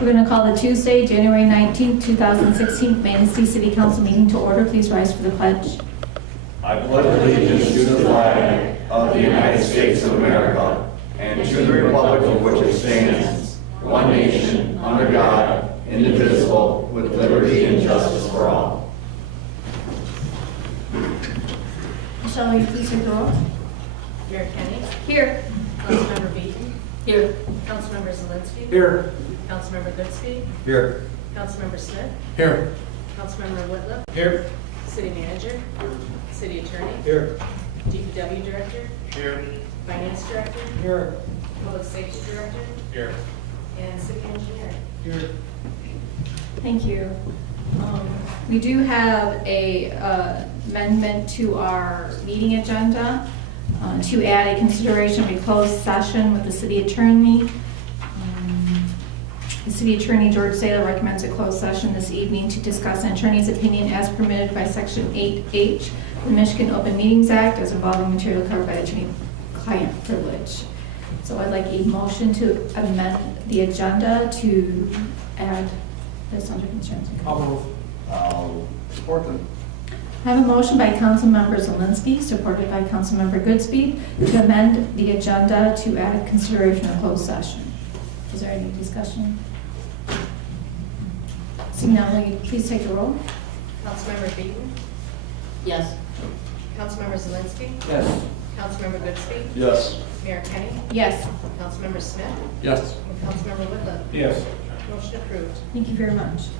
We're going to call the Tuesday, January 19th, 2016 Manistee City Council meeting to order. Please rise for the pledge. I pledge allegiance to the flag of the United States of America and to the republic for which it stands, one nation, under God, indivisible, with liberty and justice for all. Michelle, will you please take the roll? Mayor Kenny. Here. Councilmember Beaton. Here. Councilmember Zelinski. Here. Councilmember Goodspeed. Here. Councilmember Smith. Here. Councilmember Whitlow. Here. City Manager. City Attorney. Here. DPW Director. Here. Finance Director. Here. Public Safety Director. Here. And City Engineer. Here. Thank you. We do have a amendment to our meeting agenda to add a consideration of a closed session with the city attorney. The city attorney, George Saylor, recommends a closed session this evening to discuss an attorney's opinion as permitted by Section 8H of the Michigan Open Meetings Act as involving material covered by attorney-client privilege. So I'd like a motion to amend the agenda to add this under concerns. I'll move. I'll support them. I have a motion by Councilmember Zelinski, supported by Councilmember Goodspeed, to amend the agenda to add consideration of closed session. Is there any discussion? Seeing none, will you please take the roll? Councilmember Beaton. Yes. Councilmember Zelinski. Yes. Councilmember Goodspeed. Yes. Mayor Kenny. Yes. Councilmember Smith. Yes. And Councilmember Whitlow. Yes. Motion approved. Thank you very much.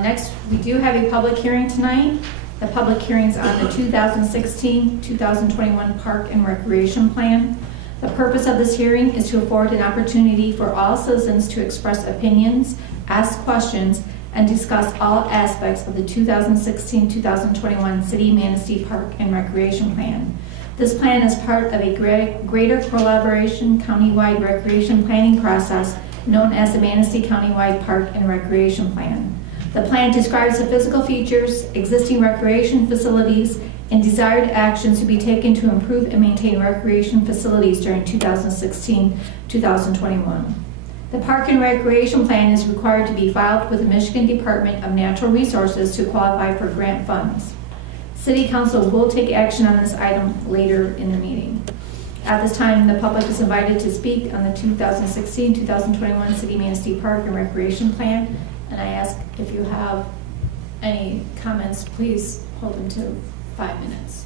Next, we do have a public hearing tonight. The public hearing is on the 2016-2021 Park and Recreation Plan. The purpose of this hearing is to afford an opportunity for all citizens to express opinions, ask questions, and discuss all aspects of the 2016-2021 City Manistee Park and Recreation Plan. This plan is part of a greater collaboration countywide recreation planning process known as the Manistee Countywide Park and Recreation Plan. The plan describes the physical features, existing recreation facilities, and desired actions to be taken to improve and maintain recreation facilities during 2016-2021. The Park and Recreation Plan is required to be filed with the Michigan Department of Natural Resources to qualify for grant funds. City Council will take action on this item later in the meeting. At this time, the public is invited to speak on the 2016-2021 City Manistee Park and Recreation Plan. And I ask if you have any comments, please hold them to 5 minutes.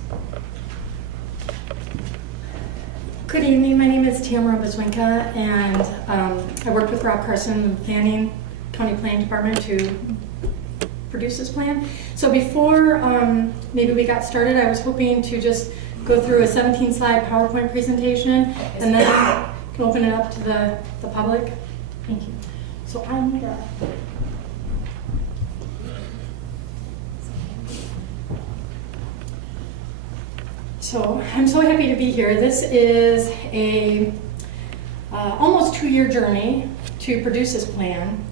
Good evening, my name is Tamara Bezwinka, and I worked with Rob Carson in the County Planning Department to produce this plan. So before maybe we got started, I was hoping to just go through a 17-slide PowerPoint presentation, and then can open it up to the public. Thank you. So I'm the So I'm so happy to be here. This is a almost 2-year journey to produce this plan.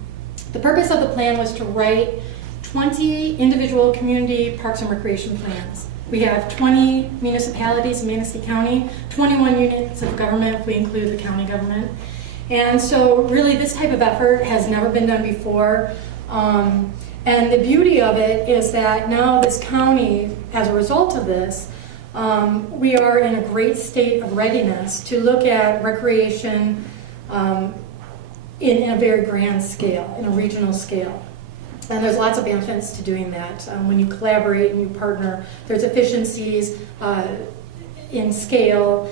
The purpose of the plan was to write 20 individual community parks and recreation plans. We have 20 municipalities in Manistee County, 21 units of government if we include the county government. And so really this type of effort has never been done before. And the beauty of it is that now this county, as a result of this, we are in a great state of readiness to look at recreation in a very grand scale, in a regional scale. And there's lots of benefits to doing that. When you collaborate and you partner, there's efficiencies in scale,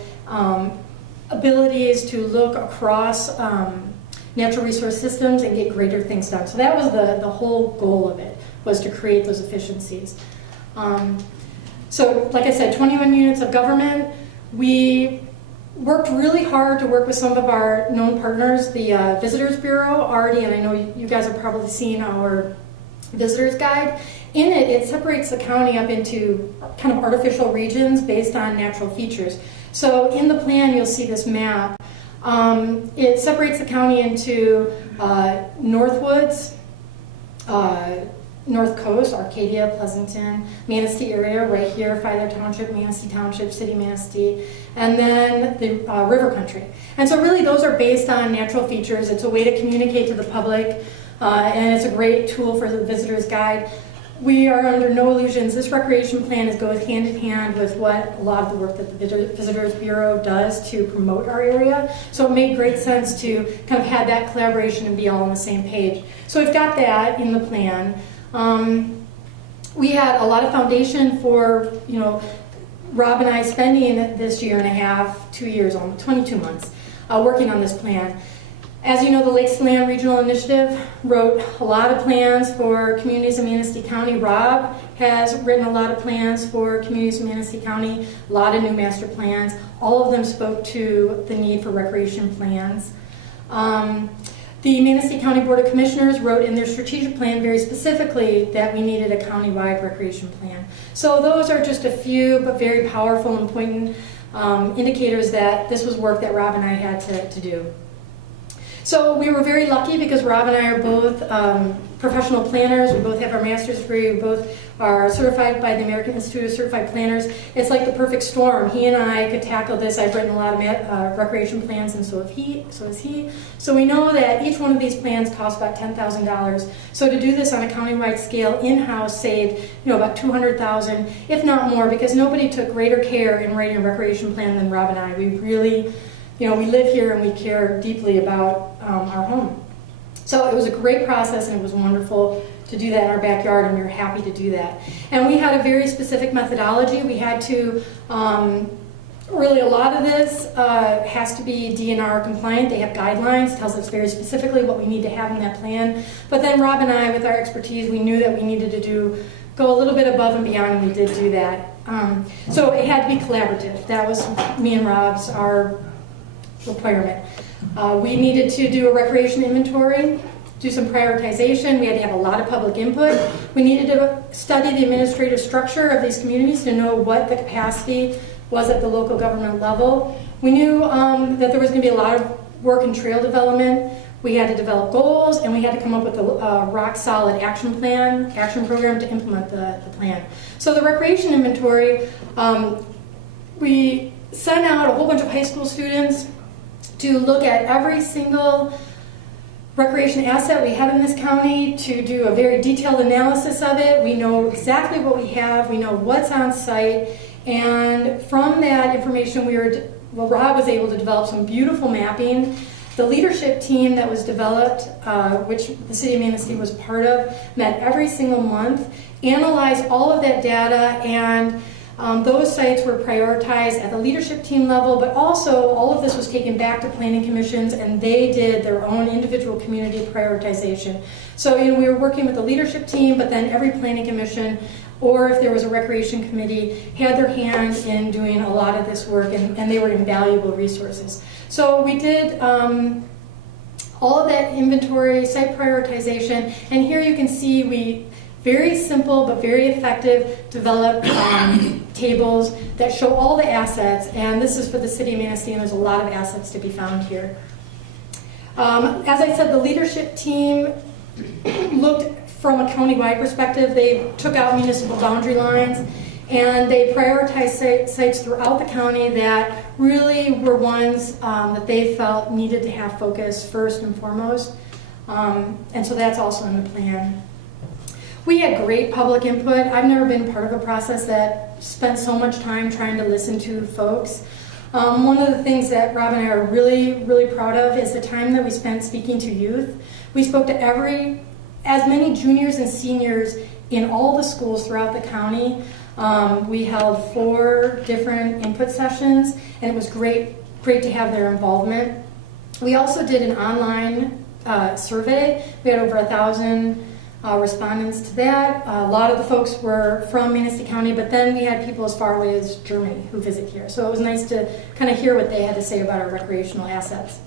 abilities to look across natural resource systems and get greater things done. So that was the whole goal of it, was to create those efficiencies. So, like I said, 21 units of government. We worked really hard to work with some of our known partners, the Visitors Bureau already, and I know you guys have probably seen our visitor's guide. In it, it separates the county up into kind of artificial regions based on natural features. So in the plan, you'll see this map. It separates the county into Northwoods, North Coast, Arcadia, Pleasanton, Manistee area, right here, Filer Township, Manistee Township, City Manistee, and then the river country. And so really those are based on natural features. It's a way to communicate to the public, and it's a great tool for the visitor's guide. We are under no illusions. This recreation plan goes hand in hand with what a lot of the work that the Visitors Bureau does to promote our area. So it made great sense to kind of have that collaboration and be all on the same page. So we've got that in the plan. We had a lot of foundation for, Rob and I spending this year and a half, 2 years, almost 22 months, working on this plan. As you know, the Lakes to Land Regional Initiative wrote a lot of plans for communities in Manistee County. Rob has written a lot of plans for communities in Manistee County, a lot of new master plans. All of them spoke to the need for recreation plans. The Manistee County Board of Commissioners wrote in their strategic plan very specifically that we needed a county-wide recreation plan. So those are just a few but very powerful and poignant indicators that this was work that Rob and I had to do. So we were very lucky because Rob and I are both professional planners. We both have our master's degree. We both are certified by the American Institute of Certified Planners. It's like the perfect storm. He and I could tackle this. I've written a lot of recreation plans, and so has he. So we know that each one of these plans costs about $10,000. So to do this on a countywide scale, in-house saved about $200,000, if not more, because nobody took greater care in writing a recreation plan than Rob and I. We really, we live here and we care deeply about our home. So it was a great process, and it was wonderful to do that in our backyard, and we were happy to do that. And we had a very specific methodology. We had to, really a lot of this has to be DNR compliant. They have guidelines, tells us very specifically what we need to have in that plan. But then Rob and I, with our expertise, we knew that we needed to go a little bit above and beyond, and we did do that. So it had to be collaborative. That was me and Rob's, our requirement. We needed to do a recreation inventory, do some prioritization. We had to have a lot of public input. We needed to study the administrative structure of these communities to know what the capacity was at the local government level. We knew that there was going to be a lot of work in trail development. We had to develop goals, and we had to come up with a rock-solid action program to implement the plan. So the recreation inventory, we sent out a whole bunch of high school students to look at every single recreation asset we have in this county, to do a very detailed analysis of it. We know exactly what we have, we know what's on site, and from that information Rob was able to develop some beautiful mapping. The leadership team that was developed, which the City of Manistee was part of, met every single month, analyzed all of that data, and those sites were prioritized at the leadership team level, but also all of this was taken back to planning commissions, and they did their own individual community prioritization. So we were working with the leadership team, but then every planning commission, or if there was a recreation committee, had their hands in doing a lot of this work, and they were invaluable resources. So we did all of that inventory, site prioritization, and here you can see we very simple but very effective developed tables that show all the assets, and this is for the City of Manistee, and there's a lot of assets to be found here. As I said, the leadership team looked from a countywide perspective. They took out municipal boundary lines, and they prioritized sites throughout the county that really were ones that they felt needed to have focus first and foremost, and so that's also in the plan. We had great public input. I've never been part of a process that spent so much time trying to listen to folks. One of the things that Rob and I are really, really proud of is the time that we spent speaking to youth. We spoke to as many juniors and seniors in all the schools throughout the county. We held 4 different input sessions, and it was great to have their involvement. We also did an online survey. We had over 1,000 respondents to that. A lot of the folks were from Manistee County, but then we had people as far away as Germany who visit here. So it was nice to kind of hear what they had to say about our recreational assets.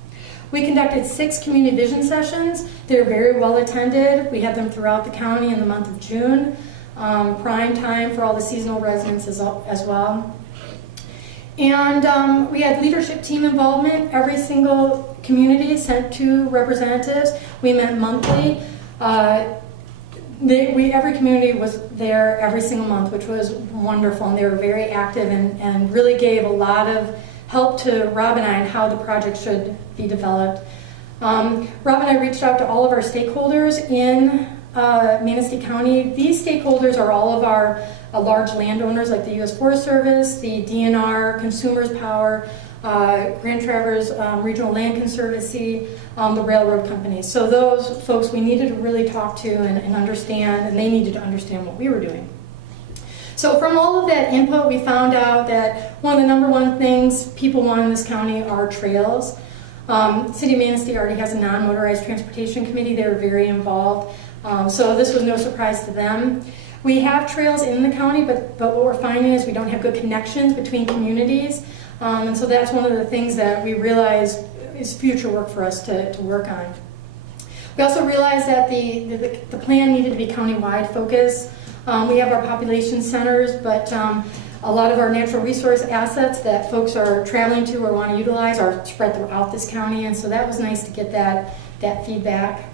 We conducted 6 community vision sessions. They were very well attended. We had them throughout the county in the month of June. Prime time for all the seasonal residents as well. And we had leadership team involvement. Every single community sent 2 representatives. We met monthly. every community was there every single month, which was wonderful, and they were very active and really gave a lot of help to Rob and I on how the project should be developed. Rob and I reached out to all of our stakeholders in Manistee County. These stakeholders are all of our large landowners like the U.S. Forest Service, the DNR, Consumers Power, Grand Traverse Regional Land Conservancy, the railroad companies. So those folks we needed to really talk to and understand, and they needed to understand what we were doing. So from all of that input, we found out that one of the number one things people want in this county are trails. City of Manistee already has a non-motorized transportation committee. They were very involved. So this was no surprise to them. We have trails in the county, but what we're finding is we don't have good connections between communities. And so that's one of the things that we realize is future work for us to work on. We also realized that the plan needed to be county-wide focused. We have our population centers, but a lot of our natural resource assets that folks are traveling to or want to utilize are spread throughout this county, and so that was nice to get that feedback.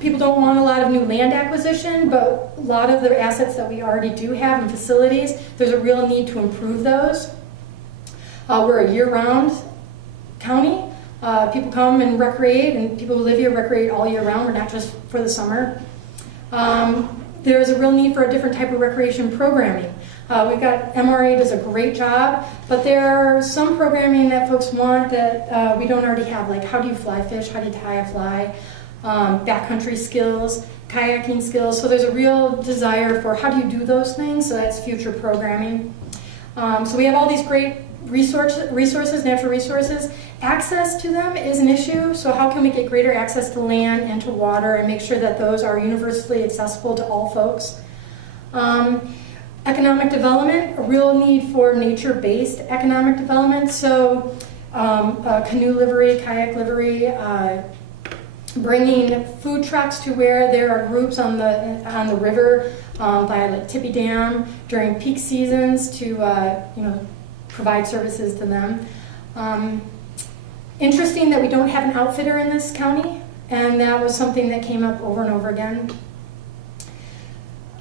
People don't want a lot of new land acquisition, but a lot of the assets that we already do have and facilities, there's a real need to improve those. We're a year-round county. People come and recreate, and people who live here recreate all year round. We're not just for the summer. There's a real need for a different type of recreation programming. We've got MRA does a great job, but there are some programming that folks want that we don't already have, like how do you fly fish, how do you tie a fly, backcountry skills, kayaking skills. So there's a real desire for how do you do those things, so that's future programming. So we have all these great resources, natural resources. Access to them is an issue, so how can we get greater access to land and to water and make sure that those are universally accessible to all folks? Economic development, a real need for nature-based economic development, so canoe livery, kayak livery, bringing food trucks to where there are groups on the river by like Tippy Dam during peak seasons to provide services to them. Interesting that we don't have an outfitter in this county, and that was something that came up over and over again.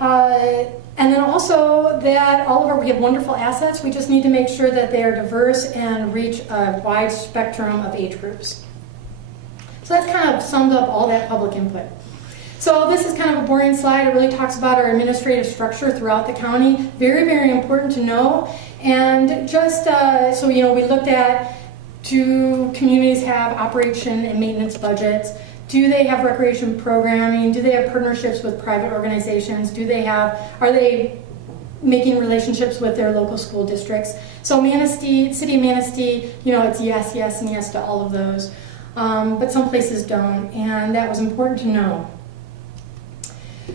And then also that we have wonderful assets, we just need to make sure that they are diverse and reach a wide spectrum of age groups. So that's kind of summed up all that public input. So this is kind of a boring slide. It really talks about our administrative structure throughout the county. Very, very important to know. And just so we looked at, do communities have operation and maintenance budgets? Do they have recreation programming? Do they have partnerships with private organizations? Are they making relationships with their local school districts? So Manistee, City of Manistee, it's yes, yes, and yes to all of those. But some places don't, and that was important to know.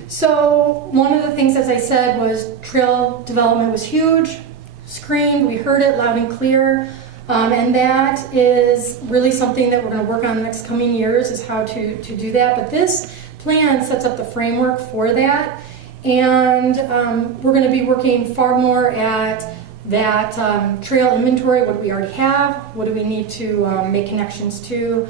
So one of the things, as I said, was trail development was huge, screamed, we heard it loud and clear. And that is really something that we're going to work on the next coming years, is how to do that. But this plan sets up the framework for that. And we're going to be working far more at that trail inventory. What do we already have? What do we need to make connections to?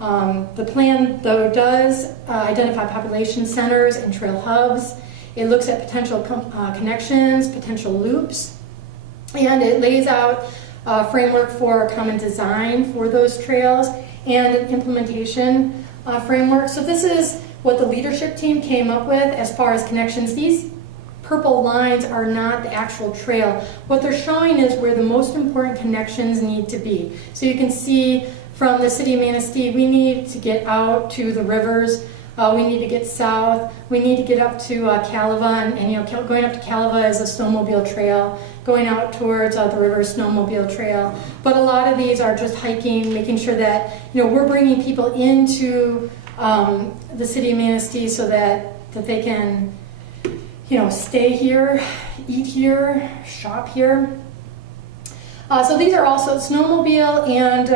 The plan, though, does identify population centers and trail hubs. It looks at potential connections, potential loops, and it lays out framework for a common design for those trails and an implementation framework. So this is what the leadership team came up with as far as connections. These purple lines are not the actual trail. What they're showing is where the most important connections need to be. So you can see from the City of Manistee, we need to get out to the rivers. We need to get south. We need to get up to Caliva, and going up to Caliva is a snowmobile trail. Going out towards the river, snowmobile trail. But a lot of these are just hiking, making sure that we're bringing people into the City of Manistee so that they can stay here, eat here, shop here. So these are also snowmobile and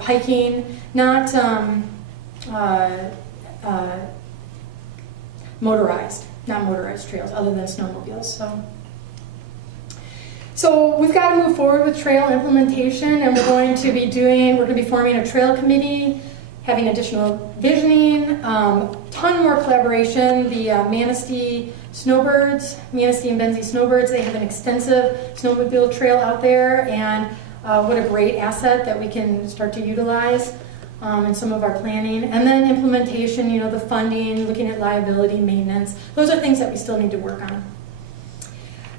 hiking, not motorized trails other than snowmobiles. So we've got to move forward with trail implementation, and we're going to be forming a trail committee, having additional visioning, ton more collaboration. The Manistee Snowbirds, Manistee and Benzie Snowbirds, they have an extensive snowmobile trail out there, and what a great asset that we can start to utilize in some of our planning. And then implementation, you know, the funding, looking at liability, maintenance. Those are things that we still need to work on.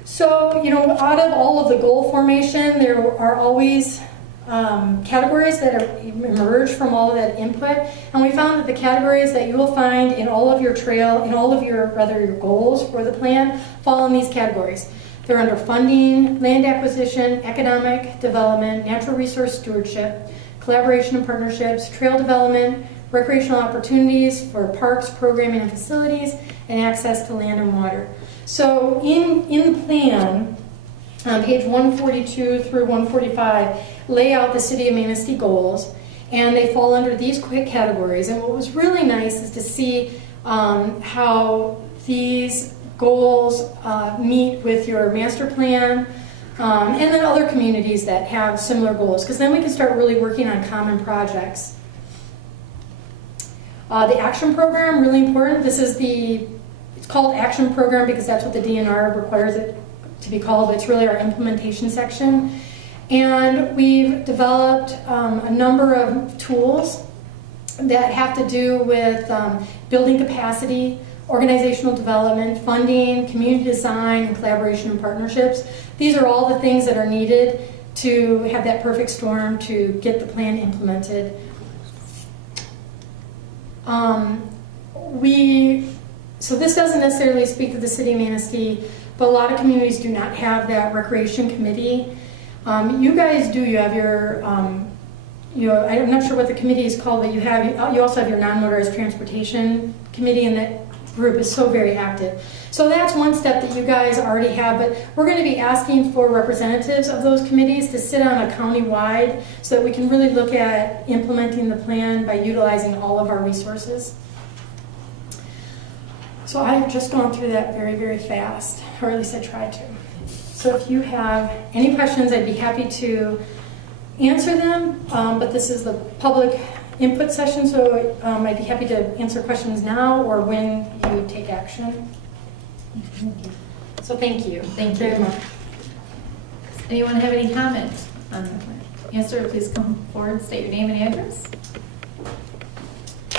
So, you know, out of all of the goal formation, there are always categories that emerge from all of that input, and we found that the categories that you will find in all of your your goals for the plan fall in these categories. They're under funding, land acquisition, economic development, natural resource stewardship, collaboration and partnerships, trail development, recreational opportunities for parks, programming and facilities, and access to land and water. So in the plan, on page 142 through 145, lay out the City of Manistee goals, and they fall under these quick categories. And what was really nice is to see how these goals meet with your master plan, and then other communities that have similar goals, because then we can start really working on common projects. The action program, really important. It's called action program because that's what the DNR requires it to be called. It's really our implementation section. And we've developed a number of tools that have to do with building capacity, organizational development, funding, community design, and collaboration and partnerships. These are all the things that are needed to have that perfect storm to get the plan implemented. So this doesn't necessarily speak to the City of Manistee, but a lot of communities do not have that recreation committee. You guys do. You have your, I'm not sure what the committee is called, but you also have your non-motorized transportation committee, and that group is so very active. So that's one step that you guys already have, but we're going to be asking for representatives of those committees to sit on a county-wide so that we can really look at implementing the plan by utilizing all of our resources. So I've just gone through that very, very fast, or at least I tried to. So if you have any questions, I'd be happy to answer them, but this is the public input session, so I'd be happy to answer questions now or when you take action. So thank you. Thank you very much. Does anyone have any comments on the plan? Yes, sir, please come forward, state your name and address.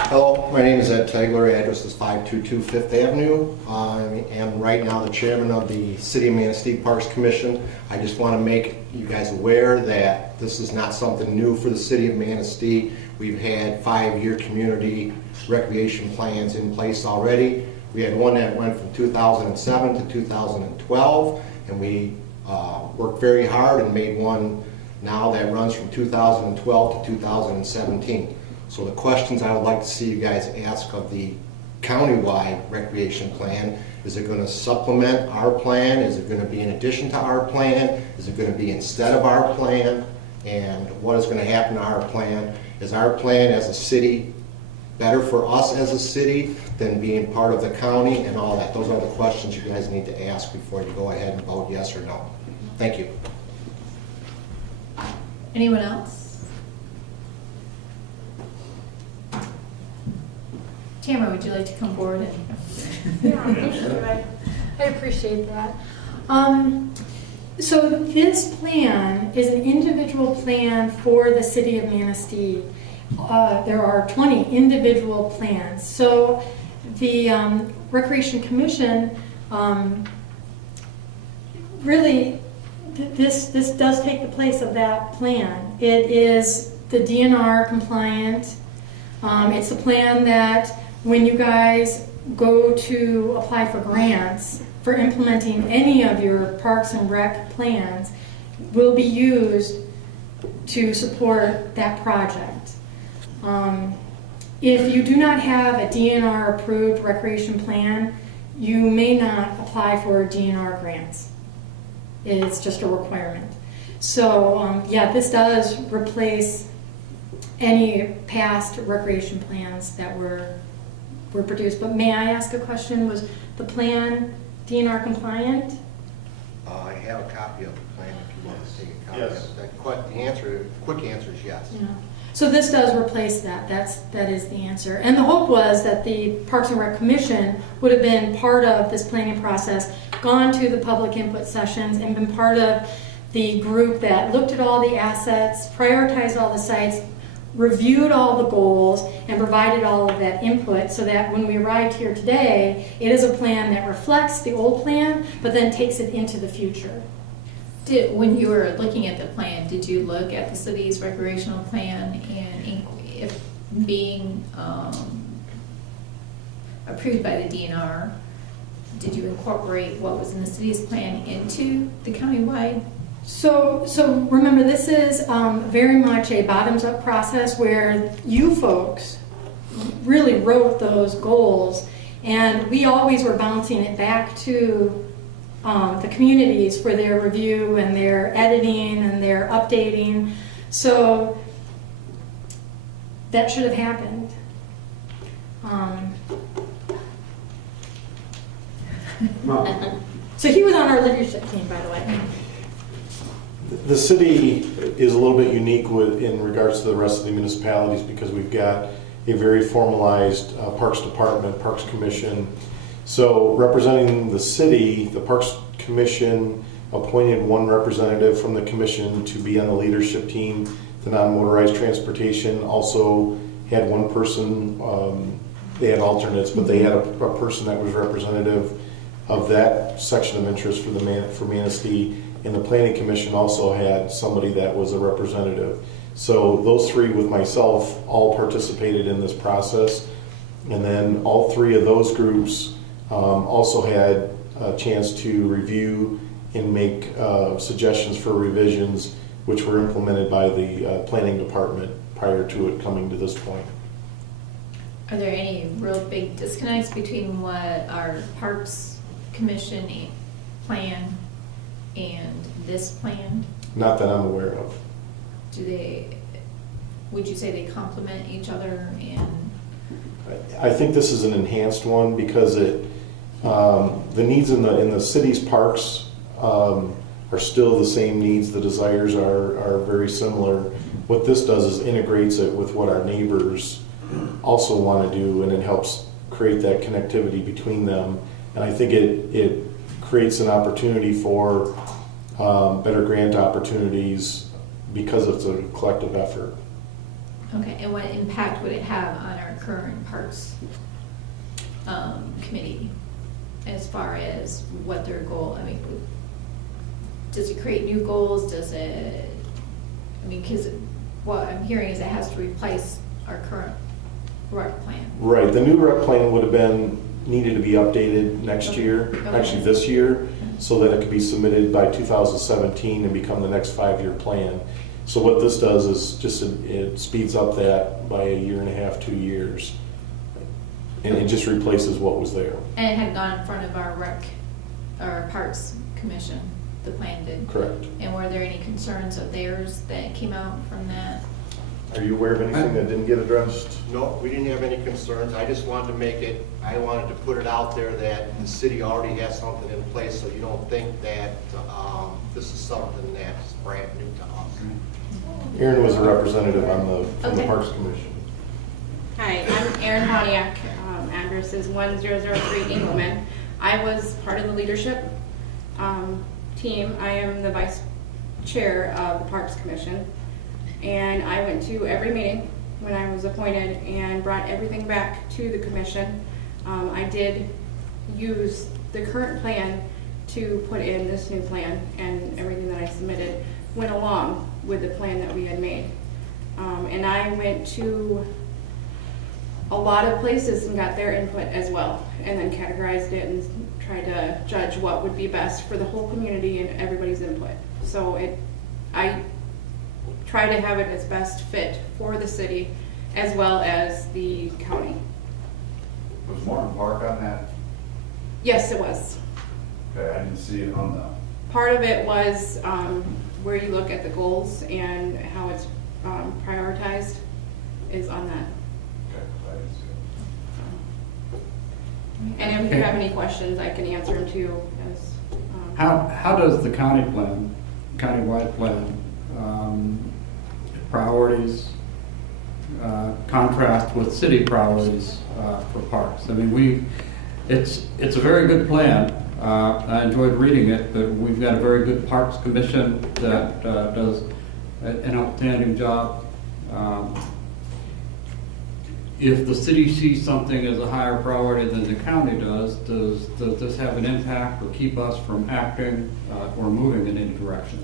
Hello, my name is Ed Tegler. Address is 522 Fifth Avenue. I am right now the chairman of the City of Manistee Parks Commission. I just want to make you guys aware that this is not something new for the City of Manistee. We've had 5-year community recreation plans in place already. We had one that went from 2007 to 2012, and we worked very hard and made one now that runs from 2012 to 2017. So the questions I would like to see you guys ask of the countywide recreation plan: is it going to supplement our plan? Is it going to be in addition to our plan? Is it going to be instead of our plan? And what is going to happen to our plan? Is our plan as a city better for us as a city than being part of the county and all that? Those are the questions you guys need to ask before you go ahead and vote yes or no. Thank you. Anyone else? Tamara, would you like to come forward? Yeah, thank you. I appreciate that. So this plan is an individual plan for the City of Manistee. There are 20 individual plans. So the Recreation Commission really, this does take the place of that plan. It is the DNR compliant. It's a plan that when you guys go to apply for grants for implementing any of your Parks and Rec plans, will be used to support that project. If you do not have a DNR approved recreation plan, you may not apply for DNR grants. It's just a requirement. So yeah, this does replace any past recreation plans that were produced. But may I ask a question? Was the plan DNR compliant? I have a copy of the plan if you want to see a copy. Yes. The quick answer is yes. Yeah. So this does replace that. That is the answer. And the hope was that the Parks and Rec Commission would have been part of this planning process, gone to the public input sessions, and been part of the group that looked at all the assets, prioritized all the sites, reviewed all the goals, and provided all of that input so that when we arrived here today, it is a plan that reflects the old plan, but then takes it into the future. When you were looking at the plan, did you look at the city's recreational plan and if being approved by the DNR, did you incorporate what was in the city's plan into the countywide? So remember, this is very much a bottoms-up process where you folks really wrote those goals, and we always were bouncing it back to the communities for their review and their editing and their updating. So that should have happened. So he was on our leadership team, by the way. The city is a little bit unique in regards to the rest of the municipalities because we've got a very formalized Parks Department, Parks Commission. So representing the city, the Parks Commission appointed one representative from the commission to be on the leadership team. The non-motorized transportation also had one person, they had alternates, but they had a person that was representative of that section of interest for Manistee. And the Planning Commission also had somebody that was a representative. So those three with myself all participated in this process. And then all three of those groups also had a chance to review and make suggestions for revisions, which were implemented by the Planning Department prior to it coming to this point. Are there any real big disconnects between what our Parks Commission plan and this plan? Not that I'm aware of. Would you say they complement each other? And I think this is an enhanced one because the needs in the city's parks are still the same needs. The desires are very similar. What this does is integrates it with what our neighbors also want to do, and it helps create that connectivity between them. And I think it creates an opportunity for better grant opportunities because it's a collective effort. okay, and what impact would it have on our current Parks Committee as far as what their goal? I mean, does it create new goals? Does it? I mean, because what I'm hearing is it has to replace our current rec plan. Right. The new rec plan would have needed to be updated next Okay. year, Okay. actually this year, so that it could be submitted by 2017 and become the next 5-year plan. So what this does is just it speeds up that by 1.5 to 2 years, and it just replaces what was there. And it had gone in front of our Parks Commission, the plan did. Correct. And were there any concerns of theirs that came out from that? Are you aware of anything that didn't get addressed? No, we didn't have any concerns. I just wanted to I wanted to put it out there that the city already has something in place, so you don't think that this is something that's brand new to us. Aaron was a representative from the Okay. Parks Commission. Hi, I'm Erin Pontiac. Address is 1003 Engelman. I was part of the leadership team. I am the vice chair of the Parks Commission. And I went to every meeting when I was appointed and brought everything back to the commission. I did use the current plan to put in this new plan, and everything that I submitted went along with the plan that we had made. And I went to a lot of places and got their input as well, and then categorized it and tried to judge what would be best for the whole community and everybody's input. So I try to have it as best fit for the city as well as the county. Was Morton Park on that? Yes, it was. Okay, I didn't see it on the, Part of it was where you look at the goals and how it's prioritized is on that. okay, I didn't see it. And if you have any questions, I can answer them too. As, How does the county plan, countywide plan, priorities, contrast with city priorities for parks. I mean, it's a very good plan. I enjoyed reading it, but we've got a very good Parks Commission that does an outstanding job. If the city sees something as a higher priority than the county does this have an impact or keep us from acting or moving in any direction?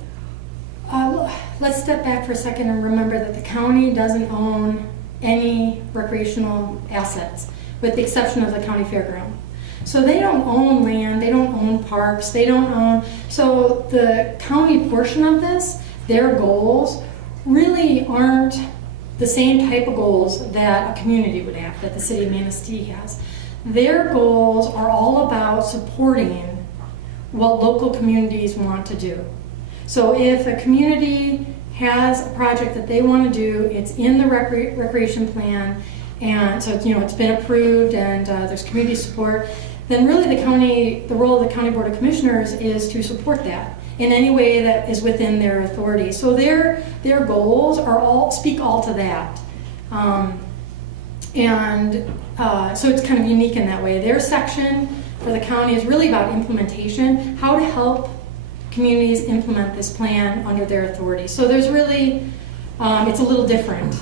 Let's step back for a second and remember that the county doesn't own any recreational assets, with the exception of the county fairground. So they don't own land, they don't own parks, they don't own, so the county portion of this, their goals really aren't the same type of goals that a community would have, that the city of Manistee has. Their goals are all about supporting what local communities want to do. So if a community has a project that they want to do, it's in the recreation plan, and so it's been approved and there's community support, then really the role of the County Board of Commissioners is to support that in any way that is within their authority. So their goals speak all to that. So it's kind of unique in that way. Their section for the county is really about implementation, how to help communities implement this plan under their authority. So there's really, it's a little different.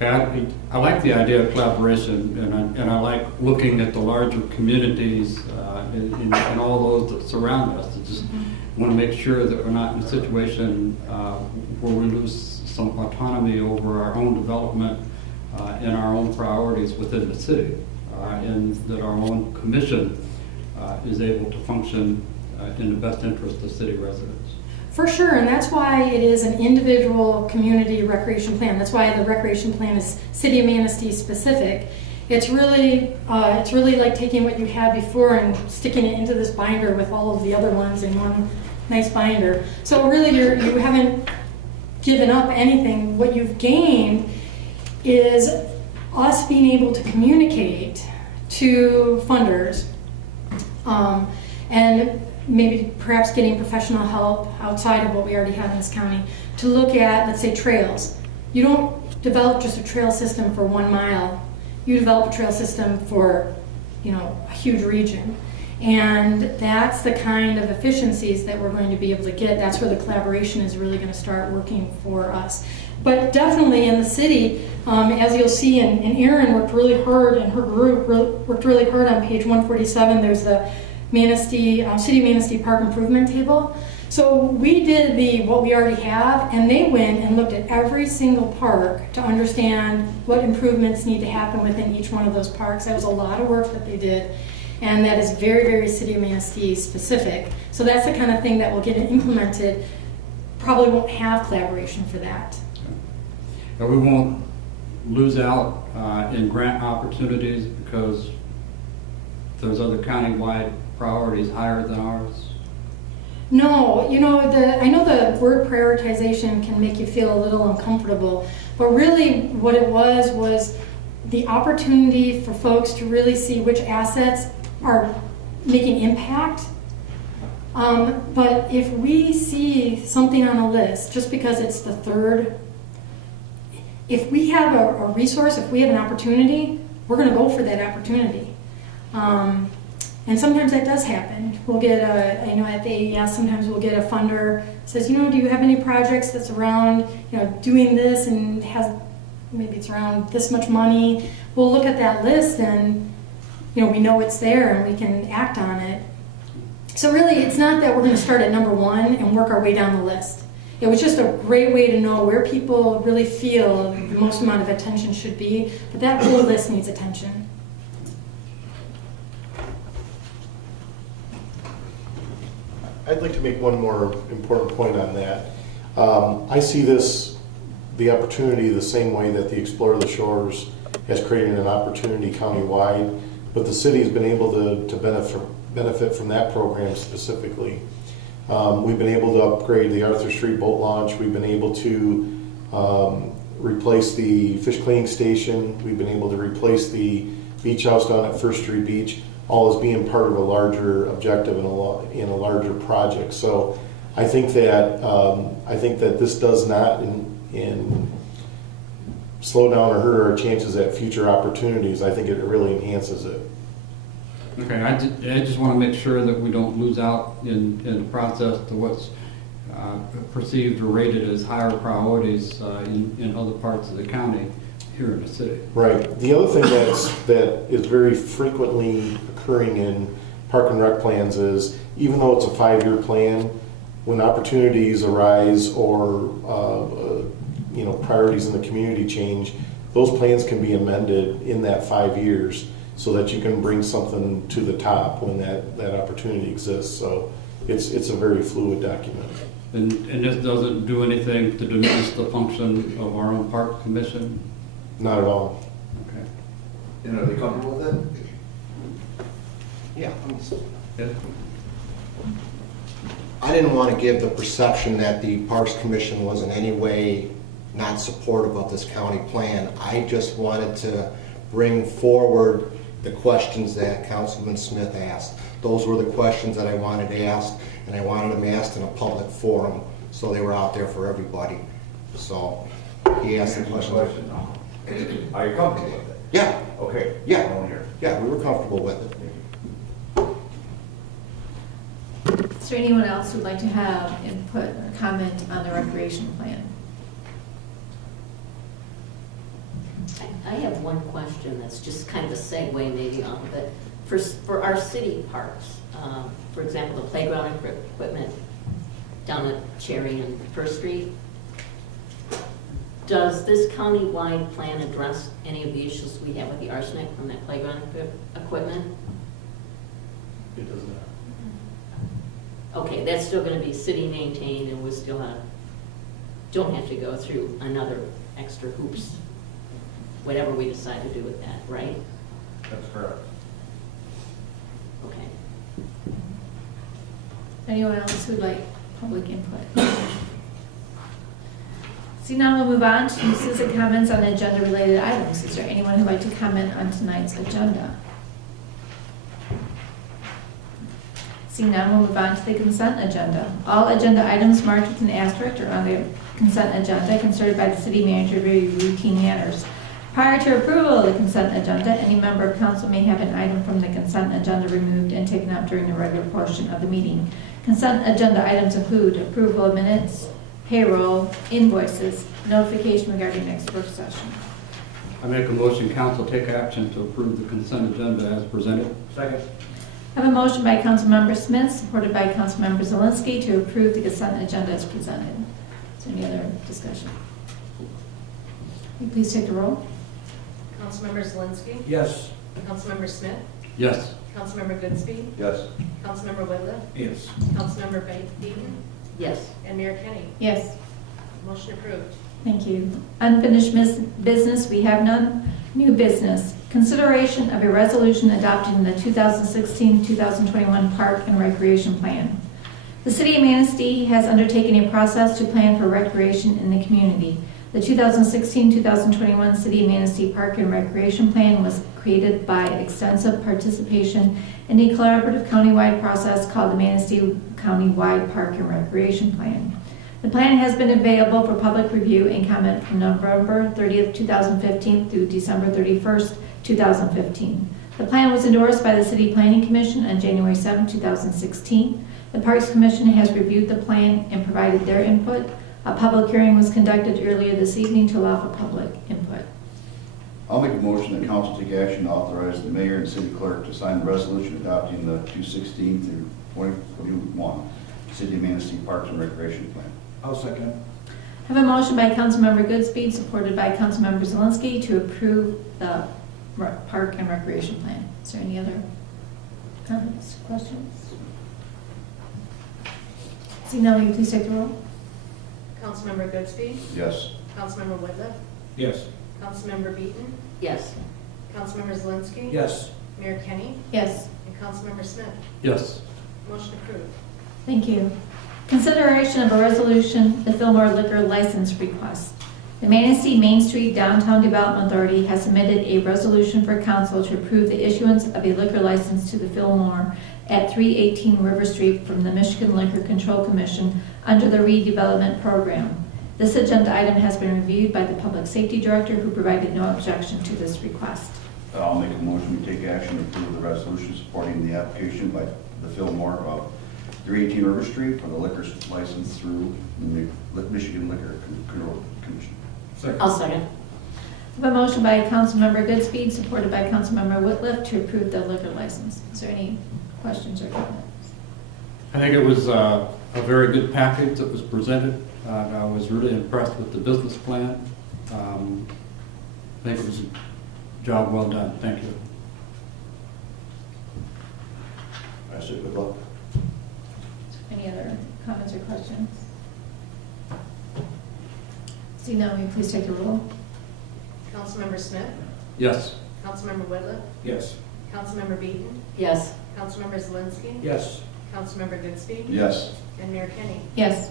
I like the idea of collaboration, and I like looking at the larger communities and all those that surround us. I just want to make sure that we're not in a situation where we lose some autonomy over our own development and our own priorities within the city, and that our own commission is able to function in the best interest of city residents. For sure, and that's why it is an individual community recreation plan. That's why the recreation plan is City of Manistee specific. It's really like taking what you had before and sticking it into this binder with all of the other ones in one nice binder. So really, you haven't given up anything. What you've gained is us being able to communicate to funders, and maybe perhaps getting professional help outside of what we already have in this county to look at, let's say, trails. You don't develop just a trail system for 1 mile. You develop a trail system for, a huge region. And that's the kind of efficiencies that we're going to be able to get. That's where the collaboration is really going to start working for us. But definitely in the city, as you'll see, and Erin worked really hard, and her group worked really hard on page 147. There's the City of Manistee Park Improvement Table. So we did what we already have, and they went and looked at every single park to understand what improvements need to happen within each one of those parks. That was a lot of work that they did, and that is very, very City of Manistee specific. So that's the kind of thing that will get implemented. Probably won't have collaboration for that. And we won't lose out in grant opportunities because there's other county-wide priorities higher than ours? No, I know the word prioritization can make you feel a little uncomfortable, but really what it was the opportunity for folks to really see which assets are making impact. But if we see something on a list, just because it's the third, if we have a resource, if we have an opportunity, we're going to go for that opportunity. And sometimes that does happen. We'll get at the AES, sometimes we'll get a funder says, do you have any projects that's around, doing this and maybe it's around this much money. We'll look at that list and, we know it's there and we can act on it. So really, it's not that we're going to start at number 1 and work our way down the list. It was just a great way to know where people really feel the most amount of attention should be, but that whole list needs attention. I'd like to make one more important point on that. I see the opportunity the same way that the Explore the Shores has created an opportunity countywide, but the city has been able to benefit from that program specifically. We've been able to upgrade the Arthur Street boat launch. We've been able to replace the fish cleaning station. We've been able to replace the beach house down at First Street Beach, all as being part of a larger objective in a larger project. So I think that this does not slow down or hurt our chances at future opportunities. I think it really enhances it. Okay, I just want to make sure that we don't lose out in the process to what's perceived or rated as higher priorities in other parts of the county here in the city. Right. The other thing that is very frequently occurring in park and rec plans is, even though it's a 5-year plan, when opportunities arise or priorities in the community change, those plans can be amended in that 5 years so that you can bring something to the top when that opportunity exists. So it's a very fluid document. And this doesn't do anything to diminish the function of our own park commission? Not at all. Okay. And are they comfortable with it? Yeah. Yeah. I didn't want to give the perception that the Parks Commission was in any way not supportive of this county plan. I just wanted to bring forward the questions that Councilman Smith asked. Those were the questions that I wanted asked, and I wanted them asked in a public forum, so they were out there for everybody. So he asked the question. Are you comfortable with it? Yeah, Okay. Yeah. I won't hear. yeah, we were comfortable with it. Is there anyone else who'd like to have input or comment on the recreation plan? I have one question that's just kind of a segue maybe on, but for our city parks, for example, the playground equipment down at Cherry and First Street, does this county-wide plan address any of the issues we have with the arsenic from that playground equipment? It does not. Okay, that's still going to be city maintained, and we still don't have to go through another extra hoops, whatever we decide to do with that, right? That's correct. Okay. Anyone else who'd like public input? See, now we'll move on to citizen comments on agenda-related items. Is there anyone who'd like to comment on tonight's agenda? See, now we'll move on to the consent agenda. All agenda items marked with an asterisk are on the consent agenda, considered by the city manager very routine matters. Prior to approval of the consent agenda, any member of council may have an item from the consent agenda removed and taken up during the regular portion of the meeting. Consent agenda items include approval of minutes, payroll, invoices, notification regarding next work session. I make a motion council take action to approve the consent agenda as presented. Second. I have a motion by Councilmember Smith, supported by Councilmember Zelinski, to approve the consent agenda as presented. Is there any other discussion? Will you please take the roll? Councilmember Zelinski? Yes. Councilmember Smith? Yes. Councilmember Goodspeed? Yes. Councilmember Whitliff? Yes. Councilmember Beaton? Yes. And Mayor Kenny? Yes. Motion approved. Thank you. Unfinished business, we have none. New business, consideration of a resolution adopting the 2016-2021 Park and Recreation Plan. The City of Manistee has undertaken a process to plan for recreation in the community. The 2016-2021 City of Manistee Park and Recreation Plan was created by extensive participation in a collaborative countywide process called the Manistee Countywide Park and Recreation Plan. The plan has been available for public review and comment from November 30th, 2015 through December 31st, 2015. The plan was endorsed by the City Planning Commission on January 7, 2016. The Parks Commission has reviewed the plan and provided their input. A public hearing was conducted earlier this evening to allow for public input. I'll make a motion that council take action to authorize the mayor and city clerk to sign the resolution adopting the 2016 through 2021 City of Manistee Parks and Recreation Plan. I'll second. I have a motion by Councilmember Goodspeed, supported by Councilmember Zelinski, to approve the Park and Recreation Plan. Is there any other comments, questions? Seeing none, will you please take the roll? Councilmember Goodspeed? Yes. Councilmember Whitliff? Yes. Councilmember Beaton? Yes. Councilmember Zelinski? Yes. Mayor Kenny? Yes. And Councilmember Smith? Yes. Motion approved. Thank you. Consideration of a resolution, the Fillmore liquor license request. The Manistee Main Street Downtown Development Authority has submitted a resolution for council to approve the issuance of a liquor license to the Fillmore at 318 River Street from the Michigan Liquor Control Commission under the redevelopment program. This agenda item has been reviewed by the Public Safety Director, who provided no objection to this request. I'll make a motion to take action to approve the resolution supporting the application by the Fillmore of 318 River Street for the liquor license through the Michigan Liquor Control Commission. I'll second. I have a motion by Councilmember Goodspeed, supported by Councilmember Whitliff, to approve the liquor license. Is there any questions or comments? I think it was a very good package that was presented. I was really impressed with the business plan. I think it was a job well done. Thank you. I say good luck. Any other comments or questions? Seeing none, will you please take the roll? Councilmember Smith? Yes. Councilmember Whitliff? Yes. Councilmember Beaton? Yes. Councilmember Zelinski? Yes. Councilmember Goodspeed? Yes. And Mayor Kenny. Yes.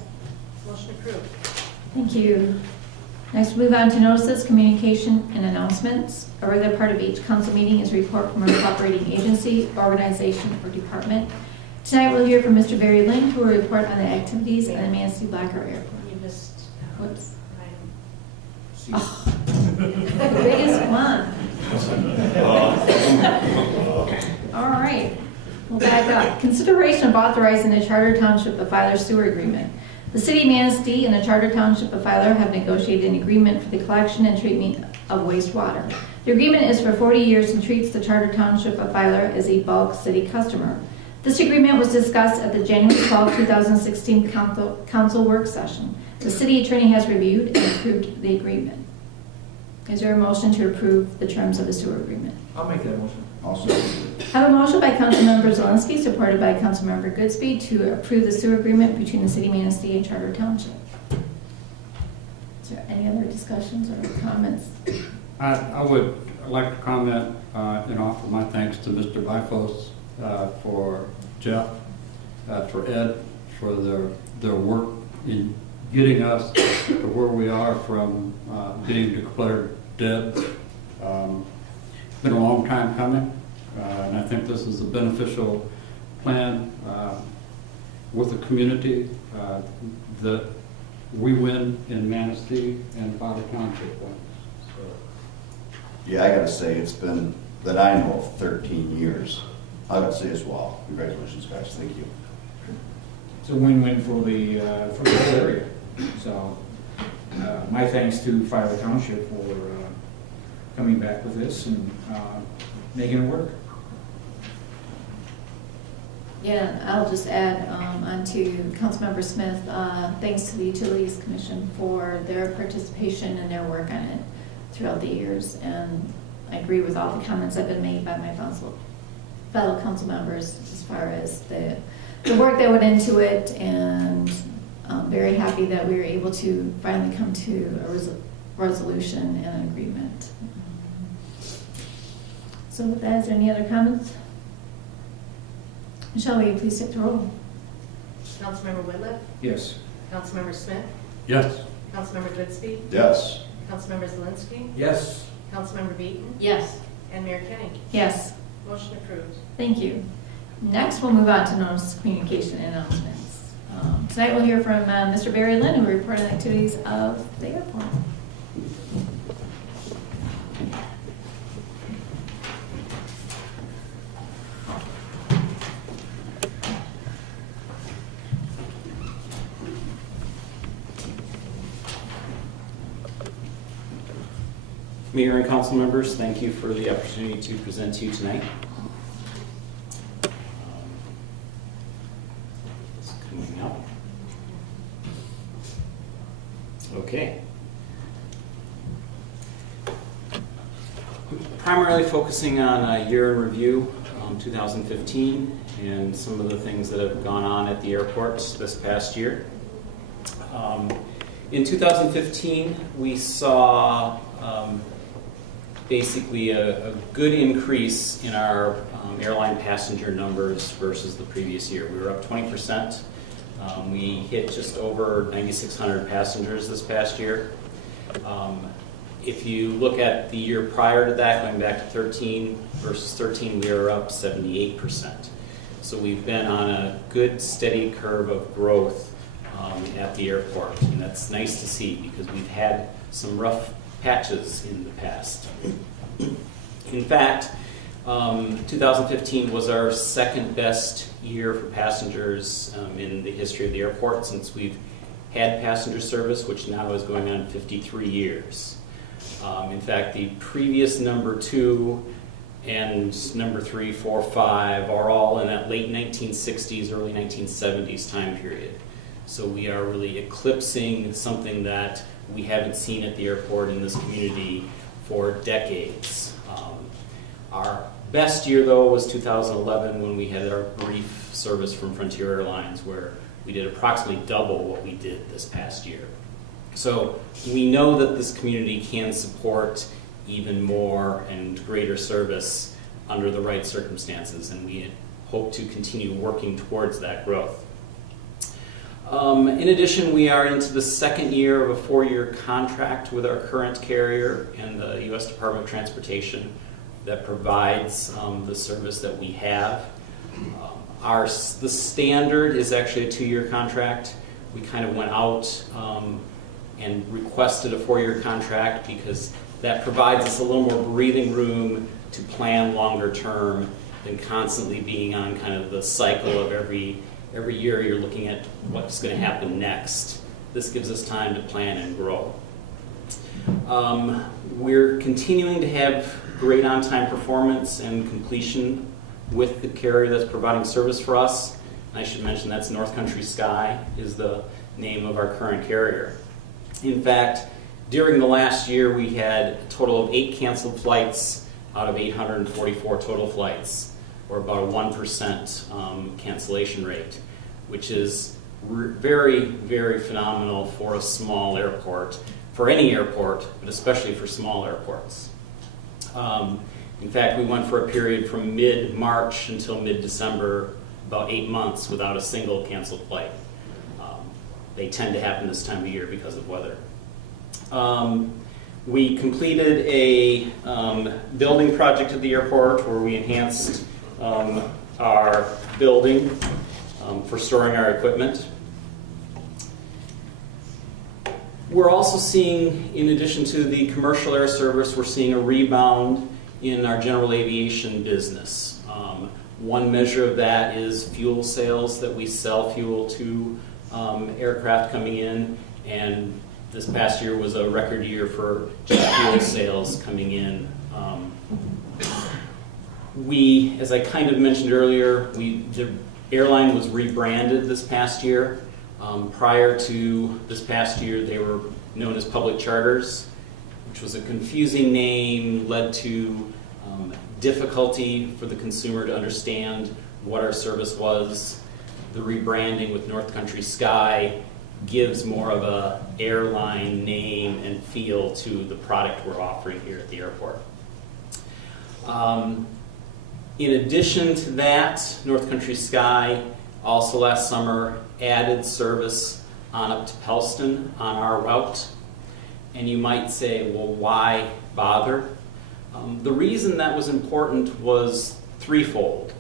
Motion approved. Thank you. Next, we move on to notices, communication, and announcements. A regular part of each council meeting is a report from a cooperating agency, organization, or department. Tonight, we'll hear from Mr. Barry Lynn, who will report on the activities at the Manistee Blacker Airport. You missed. Whoops. item The biggest one. All right, we'll back up. Consideration of authorizing the Charter Township of Filer sewer agreement. The City of Manistee and the Charter Township of Filer have negotiated an agreement for the collection and treatment of wastewater. The agreement is for 40 years and treats the Charter Township of Filer as a bulk city customer. This agreement was discussed at the January 12, 2016 council work session. The city attorney has reviewed and approved the agreement. Is there a motion to approve the terms of the sewer agreement? I'll make that motion. Also, I have a motion by Councilmember Zelinski, supported by Councilmember Goodspeed, to approve the sewer agreement between the City of Manistee and Charter Township. Is there any other discussions or comments? I would like to comment and offer my thanks to Mr. Bifos, for Jeff, for Ed, for their work in getting us to where we are from being declared dead. It's been a long time coming, and I think this is a beneficial plan with the community that we win in Manistee and Fowler Township wins. So, yeah, I gotta say, it's been, that I know, 13 years. I gotta say as well, congratulations, guys, thank you. It's a win-win for the whole area. So, my thanks to Filer Township for coming back with this and making it work. Yeah, I'll just add on to Councilmember Smith, thanks to the Utilities Commission for their participation and their work on it throughout the years. And I agree with all the comments that have been made by my fellow council members as far as the work that went into it, and I'm very happy that we were able to finally come to a resolution and an agreement. So with that, is there any other comments? Michelle, will you please take the roll? Councilmember Whitliff? Yes. Councilmember Smith? yes. Councilmember Goodspeed? Yes. Councilmember Zelinski? Yes. Councilmember Beaton? Yes. And Mayor Kenny. Yes, Motion approved. thank you. Next, we'll move on to notice, communication, and announcements. Tonight, we'll hear from Mr. Barry Lynn, who will report on the activities of the airport. Mayor and council members, thank you for the opportunity to present to you tonight. It's coming up. Okay. Primarily focusing on a year in review, 2015, and some of the things that have gone on at the airports this past year. In 2015, we saw basically a good increase in our airline passenger numbers versus the previous year. We were up 20%. We hit just over 9,600 passengers this past year. If you look at the year prior to that, going back to 13 versus 13, we were up 78%. So we've been on a good steady curve of growth at the airport, and that's nice to see because we've had some rough patches in the past. In fact, 2015 was our second best year for passengers in the history of the airport since we've had passenger service, which now is going on 53 years. In fact, the previous number 2 and number 3, 4, 5 are all in that late 1960s, early 1970s time period. So we are really eclipsing something that we haven't seen at the airport in this community for decades. Our best year, though, was 2011 when we had our brief service from Frontier Airlines, where we did approximately double what we did this past year. So we know that this community can support even more and greater service under the right circumstances, and we hope to continue working towards that growth. In addition, we are into the second year of a 4-year contract with our current carrier and the U.S. Department of Transportation that provides the service that we have. The standard is actually a 2-year contract. We kind of went out and requested a 4-year contract because that provides us a little more breathing room to plan longer term than constantly being on kind of the cycle of every year you're looking at what's going to happen next. This gives us time to plan and grow. We're continuing to have great on-time performance and completion with the carrier that's providing service for us. I should mention that's North Country Sky is the name of our current carrier. In fact, during the last year, we had a total of 8 canceled flights out of 844 total flights, or about a 1% cancellation rate, which is very, very phenomenal for a small airport, for any airport, but especially for small airports. In fact, we went for a period from mid-March until mid-December, about 8 months without a single canceled flight. They tend to happen this time of year because of weather. We completed a building project at the airport where we enhanced our building for storing our equipment. We're also seeing, in addition to the commercial air service, we're seeing a rebound in our general aviation business. One measure of that is fuel sales, that we sell fuel to aircraft coming in, and this past year was a record year for jet fuel sales coming in. We, as I kind of mentioned earlier, the airline was rebranded this past year. Prior to this past year, they were known as Public Charters, which was a confusing name, led to difficulty for the consumer to understand what our service was. The rebranding with North Country Sky gives more of a airline name and feel to the product we're offering here at the airport. In addition to that, North Country Sky also last summer added service on up to Pellston on our route. And you might say, well, why bother? The reason that was important was threefold.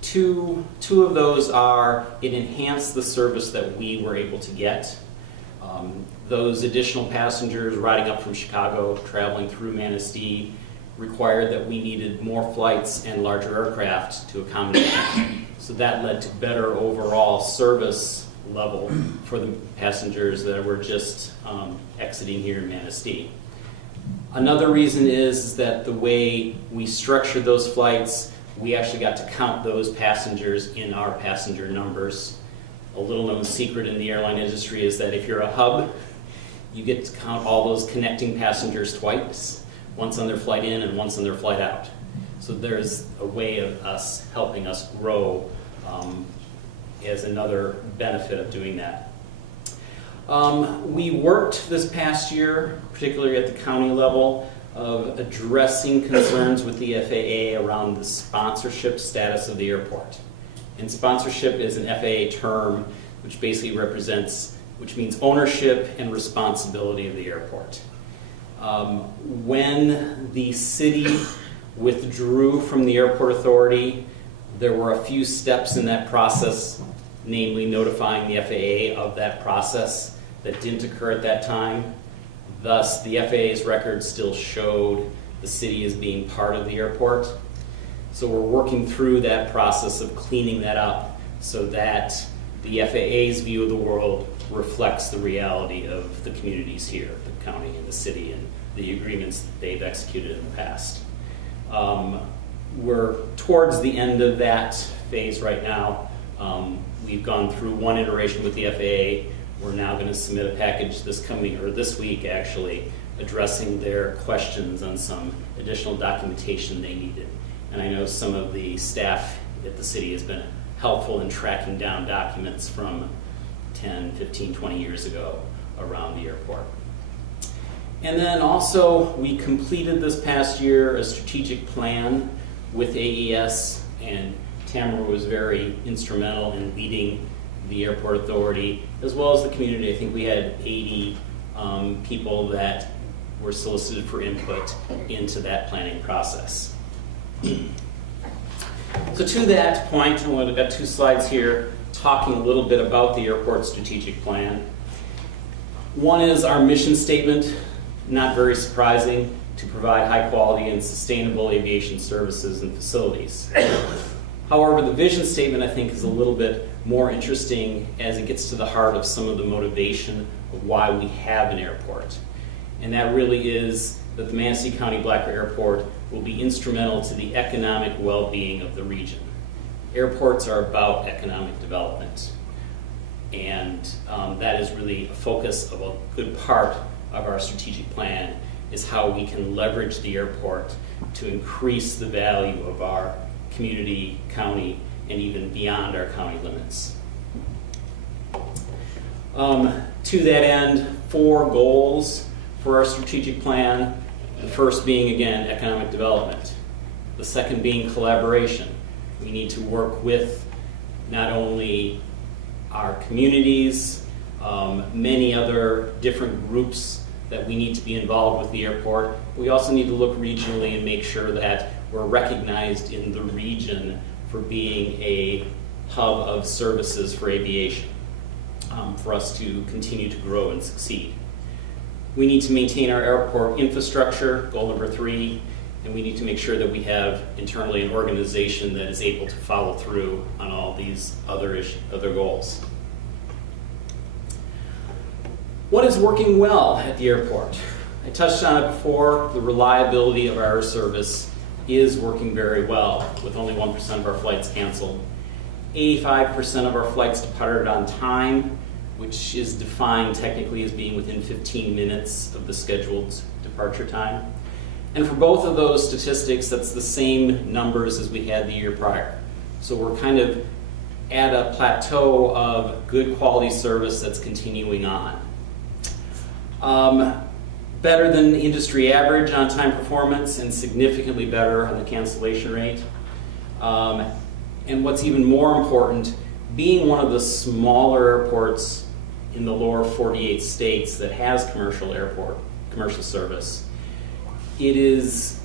Two of those are it enhanced the service that we were able to get. Those additional passengers riding up from Chicago, traveling through Manistee, required that we needed more flights and larger aircraft to accommodate them. So that led to better overall service level for the passengers that were just exiting here in Manistee. Another reason is that the way we structured those flights, we actually got to count those passengers in our passenger numbers. A little known secret in the airline industry is that if you're a hub, you get to count all those connecting passengers twice, once on their flight in and once on their flight out. So there's a way of us helping us grow as another benefit of doing that. We worked this past year, particularly at the county level, of addressing concerns with the FAA around the sponsorship status of the airport. And sponsorship is an FAA term which basically which means ownership and responsibility of the airport. When the city withdrew from the airport authority, there were a few steps in that process namely notifying the FAA of that process that didn't occur at that time. Thus, the FAA's records still showed the city as being part of the airport. So we're working through that process of cleaning that up so that the FAA's view of the world reflects the reality of the communities here, the county and the city, and the agreements that they've executed in the past. We're towards the end of that phase right now. We've gone through one iteration with the FAA. We're now going to submit a package this week actually, addressing their questions on some additional documentation they needed. And I know some of the staff at the city has been helpful in tracking down documents from 10, 15, 20 years ago around the airport. And then also, we completed this past year a strategic plan with AES, and Tamara was very instrumental in leading the airport authority, as well as the community. I think we had 80 people that were solicited for input into that planning process. So to that point, I've got 2 slides here talking a little bit about the airport strategic plan. One is our mission statement, not very surprising, to provide high quality and sustainable aviation services and facilities. However, the vision statement I think is a little bit more interesting as it gets to the heart of some of the motivation of why we have an airport. And that really is that the Manistee County Black Bear Airport will be instrumental to the economic well-being of the region. Airports are about economic development. And that is really a focus of a good part of our strategic plan, is how we can leverage the airport to increase the value of our community, county, and even beyond our county limits. To that end, 4 goals for our strategic plan. The first being, again, economic development. The second being collaboration. We need to work with not only our communities, many other different groups that we need to be involved with the airport. We also need to look regionally and make sure that we're recognized in the region for being a hub of services for aviation, for us to continue to grow and succeed. We need to maintain our airport infrastructure, goal number 3, and we need to make sure that we have internally an organization that is able to follow through on all these other goals. What is working well at the airport? I touched on it before. The reliability of our service is working very well, with only 1% of our flights canceled. 85% of our flights departed on time, which is defined technically as being within 15 minutes of the scheduled departure time. And for both of those statistics, that's the same numbers as we had the year prior. So we're kind of at a plateau of good quality service that's continuing on. Better than the industry average on-time performance, and significantly better on the cancellation rate. And what's even more important, being one of the smaller airports in the lower 48 states that has commercial service, it is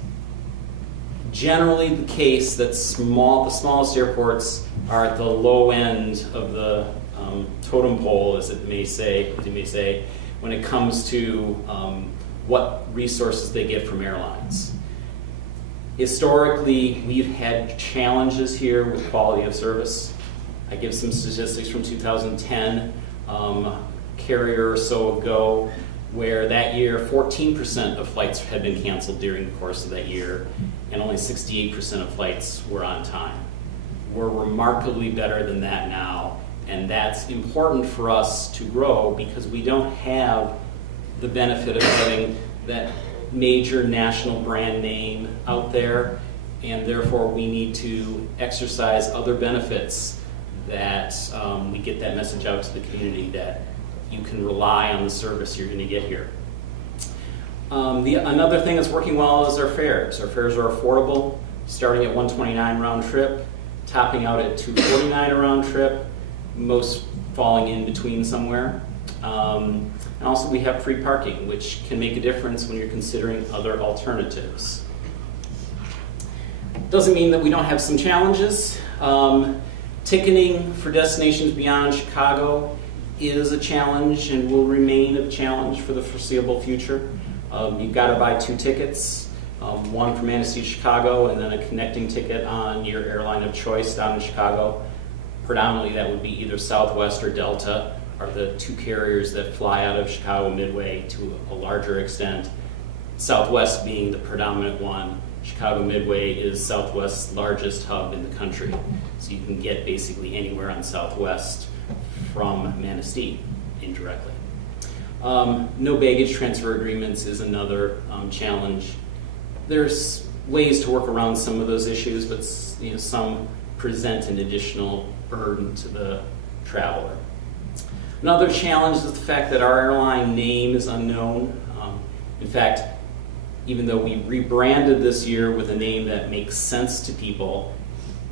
generally the case that the smallest airports are at the low end of the totem pole, as you may say, when it comes to what resources they get from airlines. Historically, we've had challenges here with quality of service. I give some statistics from 2010, carrier or so ago, where that year 14% of flights had been canceled during the course of that year, and only 68% of flights were on time. We're remarkably better than that now, and that's important for us to grow because we don't have the benefit of having that major national brand name out there, and therefore we need to exercise other benefits that we get that message out to the community that you can rely on the service you're going to get here. Another thing that's working well is our fares. Our fares are affordable, starting at $129 round trip, topping out at $249 a round trip, most falling in between somewhere. And also we have free parking, which can make a difference when you're considering other alternatives. Doesn't mean that we don't have some challenges. Ticketing for destinations beyond Chicago is a challenge and will remain a challenge for the foreseeable future. You've got to buy 2 tickets, one for Manistee to Chicago and then a connecting ticket on your airline of choice down in Chicago. Predominantly that would be either Southwest or Delta are the 2 carriers that fly out of Chicago Midway to a larger extent. Southwest being the predominant one. Chicago Midway is Southwest's largest hub in the country. So you can get basically anywhere on Southwest from Manistee indirectly. No baggage transfer agreements is another challenge. There's ways to work around some of those issues, but some present an additional burden to the traveler. Another challenge is the fact that our airline name is unknown. In fact, even though we rebranded this year with a name that makes sense to people,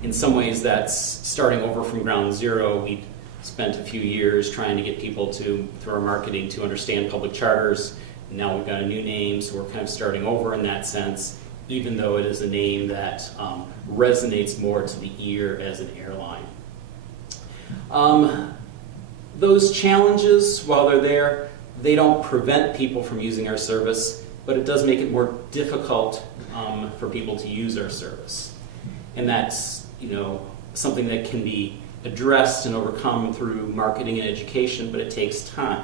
in some ways that's starting over from ground zero. We spent a few years trying to get people through our marketing to understand public charters. Now we've got a new name, so we're kind of starting over in that sense, even though it is a name that resonates more to the ear as an airline. Those challenges, while they're there, they don't prevent people from using our service, but it does make it more difficult for people to use our service. And that's something that can be addressed and overcome through marketing and education, but it takes time.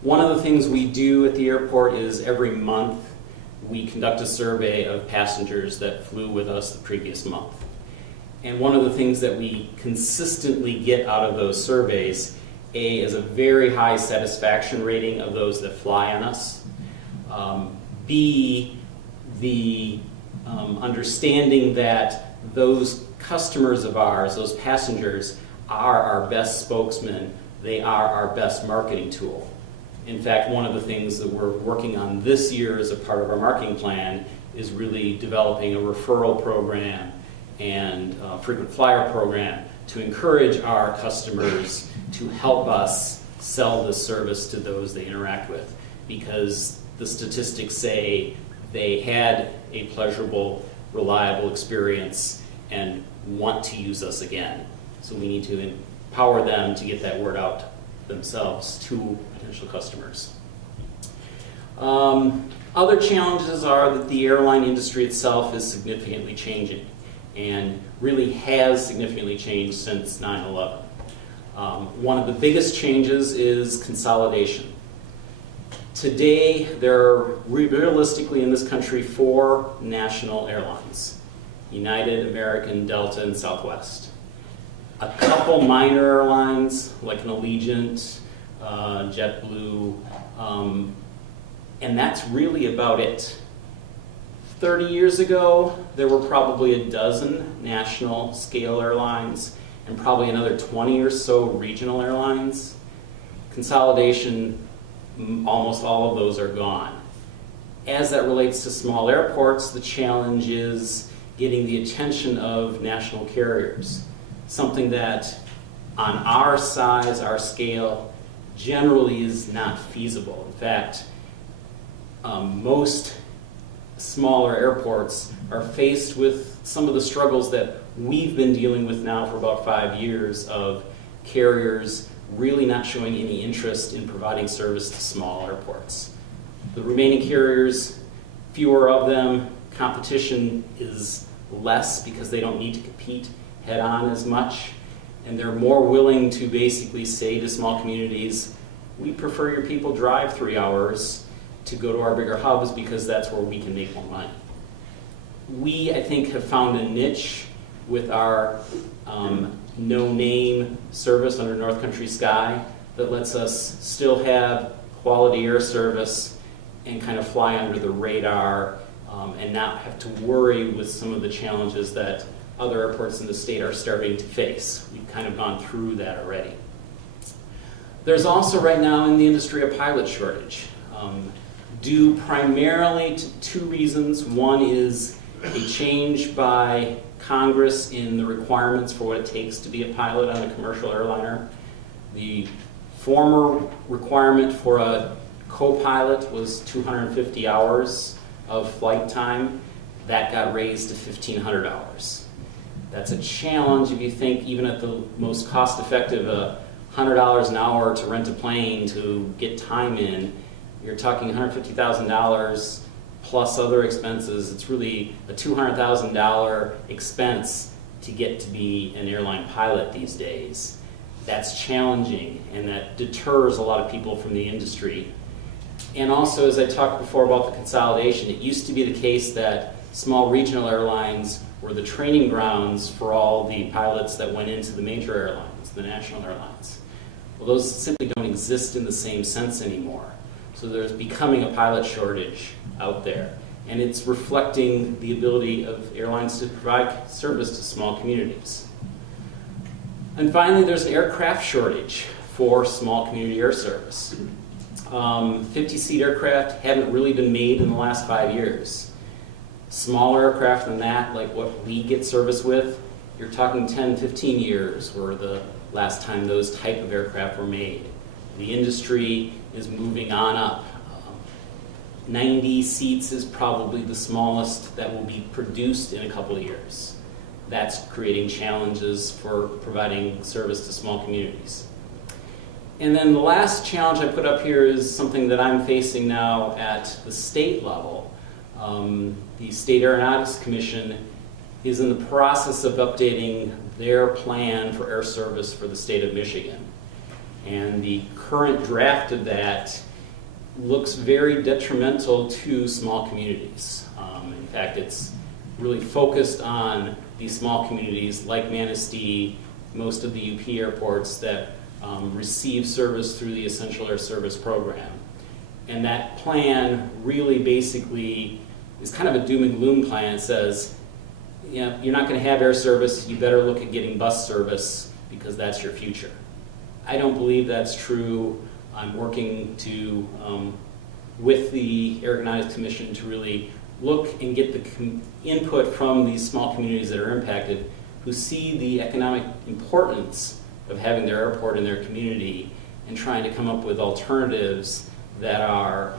One of the things we do at the airport is every month we conduct a survey of passengers that flew with us the previous month. And one of the things that we consistently get out of those surveys, A, is a very high satisfaction rating of those that fly on us. B, the understanding that those customers of ours, those passengers, are our best spokesmen. They are our best marketing tool. In fact, one of the things that we're working on this year as a part of our marketing plan is really developing a referral program and a frequent flyer program to encourage our customers to help us sell this service to those they interact with, because the statistics say they had a pleasurable, reliable experience and want to use us again. So we need to empower them to get that word out themselves to potential customers. Other challenges are that the airline industry itself is significantly changing and really has significantly changed since 9/11. One of the biggest changes is consolidation. Today, there are realistically in this country 4 national airlines: United, American, Delta, and Southwest. A couple minor airlines like an Allegiant, JetBlue, and that's really about it. 30 years ago, there were probably a dozen national scale airlines and probably another 20 or so regional airlines. Consolidation, almost all of those are gone. As that relates to small airports, the challenge is getting the attention of national carriers, something that on our size, our scale, generally is not feasible. In fact, most smaller airports are faced with some of the struggles that we've been dealing with now for about 5 years of carriers really not showing any interest in providing service to small airports. The remaining carriers, fewer of them, competition is less because they don't need to compete head on as much, and they're more willing to basically say to small communities, we prefer your people drive 3 hours to go to our bigger hubs because that's where we can make more money. We, I think, have found a niche with our no-name service under North Country Sky that lets us still have quality air service and kind of fly under the radar and not have to worry with some of the challenges that other airports in the state are starting to face. We've kind of gone through that already. There's also right now in the industry a pilot shortage, due primarily to 2 reasons. One is a change by Congress in the requirements for what it takes to be a pilot on a commercial airliner. The former requirement for a co-pilot was 250 hours of flight time. That got raised to 1,500 hours. That's a challenge if you think even at the most cost-effective, $100 an hour to rent a plane to get time in, you're talking $150,000 plus other expenses. It's really a $200,000 expense to get to be an airline pilot these days. That's challenging, and that deters a lot of people from the industry. And also, as I talked before about the consolidation, it used to be the case that small regional airlines were the training grounds for all the pilots that went into the major airlines, the national airlines. Well, those simply don't exist in the same sense anymore. So there's becoming a pilot shortage out there, and it's reflecting the ability of airlines to provide service to small communities. And finally, there's an aircraft shortage for small community air service. 50-seat aircraft haven't really been made in the last 5 years. Smaller aircraft than that, like what we get service with, you're talking 10, 15 years were the last time those type of aircraft were made. The industry is moving on up. 90 seats is probably the smallest that will be produced in a couple of years. That's creating challenges for providing service to small communities. And then the last challenge I put up here is something that I'm facing now at the state level. The State Aeronautics Commission is in the process of updating their plan for air service for the state of Michigan. And the current draft of that looks very detrimental to small communities. In fact, it's really focused on these small communities like Manistee, most of the UP airports that receive service through the Essential Air Service Program. And that plan really basically is kind of a doom and gloom plan. It says, you know, you're not going to have air service, you better look at getting bus service because that's your future. I don't believe that's true. I'm working to, with the Aeronautics Commission to really look and get the input from these small communities that are impacted who see the economic importance of having their airport in their community and trying to come up with alternatives that are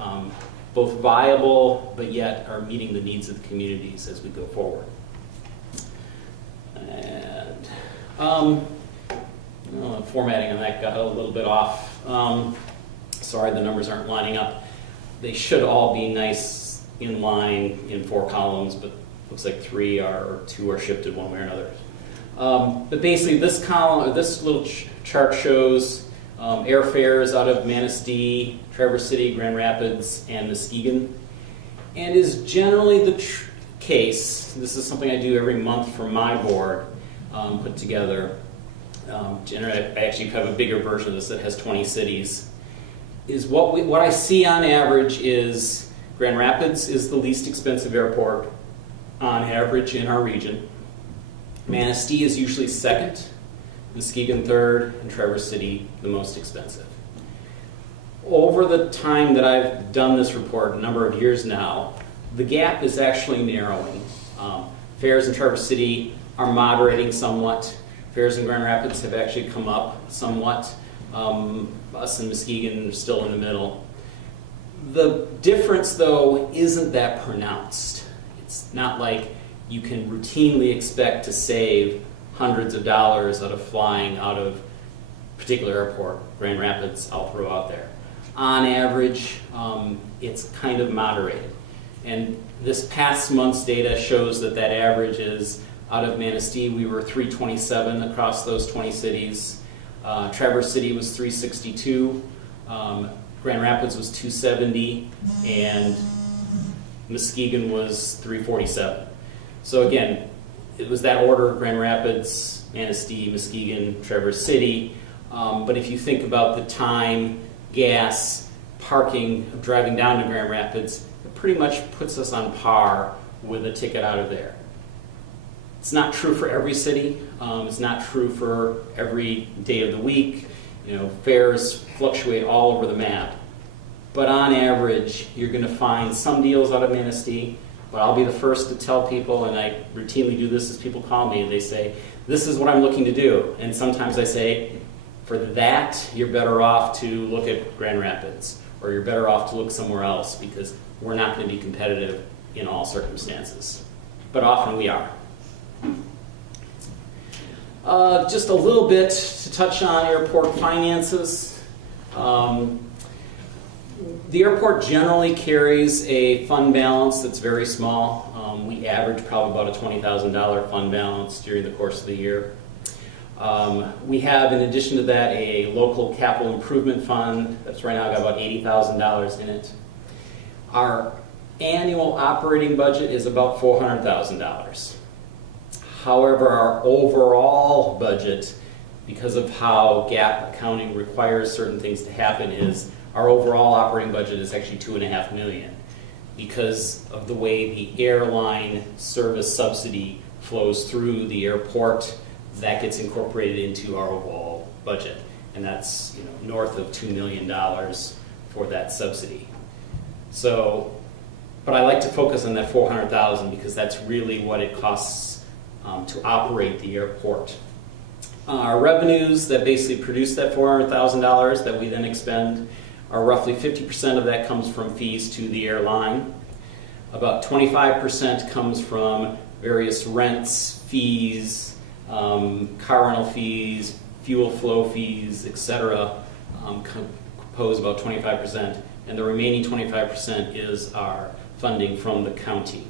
both viable but yet are meeting the needs of the communities as we go forward. And formatting on that got a little bit off. Sorry, the numbers aren't lining up. They should all be nice in line in 4 columns, but looks like 3 or 2 are shifted one way or another. But basically, this column, or this little chart shows airfares out of Manistee, Traverse City, Grand Rapids, and Muskegon, and is generally the case. This is something I do every month for my board, put together. Generally, I actually have a bigger version of this that has 20 cities. Is what I see on average is Grand Rapids is the least expensive airport on average in our region. Manistee is usually second, Muskegon third, and Traverse City the most expensive. Over the time that I've done this report, a number of years now, the gap is actually narrowing. Fares in Traverse City are moderating somewhat. Fares in Grand Rapids have actually come up somewhat. Us and Muskegon are still in the middle. The difference, though, isn't that pronounced. It's not like you can routinely expect to save hundreds of dollars out of flying out of a particular airport, Grand Rapids, I'll throw out there. On average, it's kind of moderated. And this past month's data shows that that average is, out of Manistee, we were 327 across those 20 cities. Traverse City was 362. Grand Rapids was 270. And Muskegon was 347. So again, it was that order: Grand Rapids, Manistee, Muskegon, Traverse City. But if you think about the time, gas, parking, driving down to Grand Rapids, it pretty much puts us on par with a ticket out of there. It's not true for every city. It's not true for every day of the week. You know, fares fluctuate all over the map. But on average, you're going to find some deals out of Manistee. But I'll be the first to tell people, and I routinely do this as people call me, they say, this is what I'm looking to do. And sometimes I say, for that, you're better off to look at Grand Rapids, or you're better off to look somewhere else, because we're not going to be competitive in all circumstances. But often we are. Just a little bit to touch on airport finances. The airport generally carries a fund balance that's very small. We average probably about a $20,000 fund balance during the course of the year. We have, in addition to that, a local capital improvement fund that's right now got about $80,000 in it. Our annual operating budget is about $400,000. However, our overall budget, because of how GAAP accounting requires certain things to happen, is our overall operating budget is actually $2.5 million because of the way the airline service subsidy flows through the airport. That gets incorporated into our overall budget, and that's north of $2 million for that subsidy. So, but I like to focus on that $400,000 because that's really what it costs to operate the airport. Our revenues that basically produce that $400,000 that we then expend are roughly 50% of that comes from fees to the airline. About 25% comes from various rents, fees, car rental fees, fuel flow fees, etc. Compose about 25%, and the remaining 25% is our funding from the county.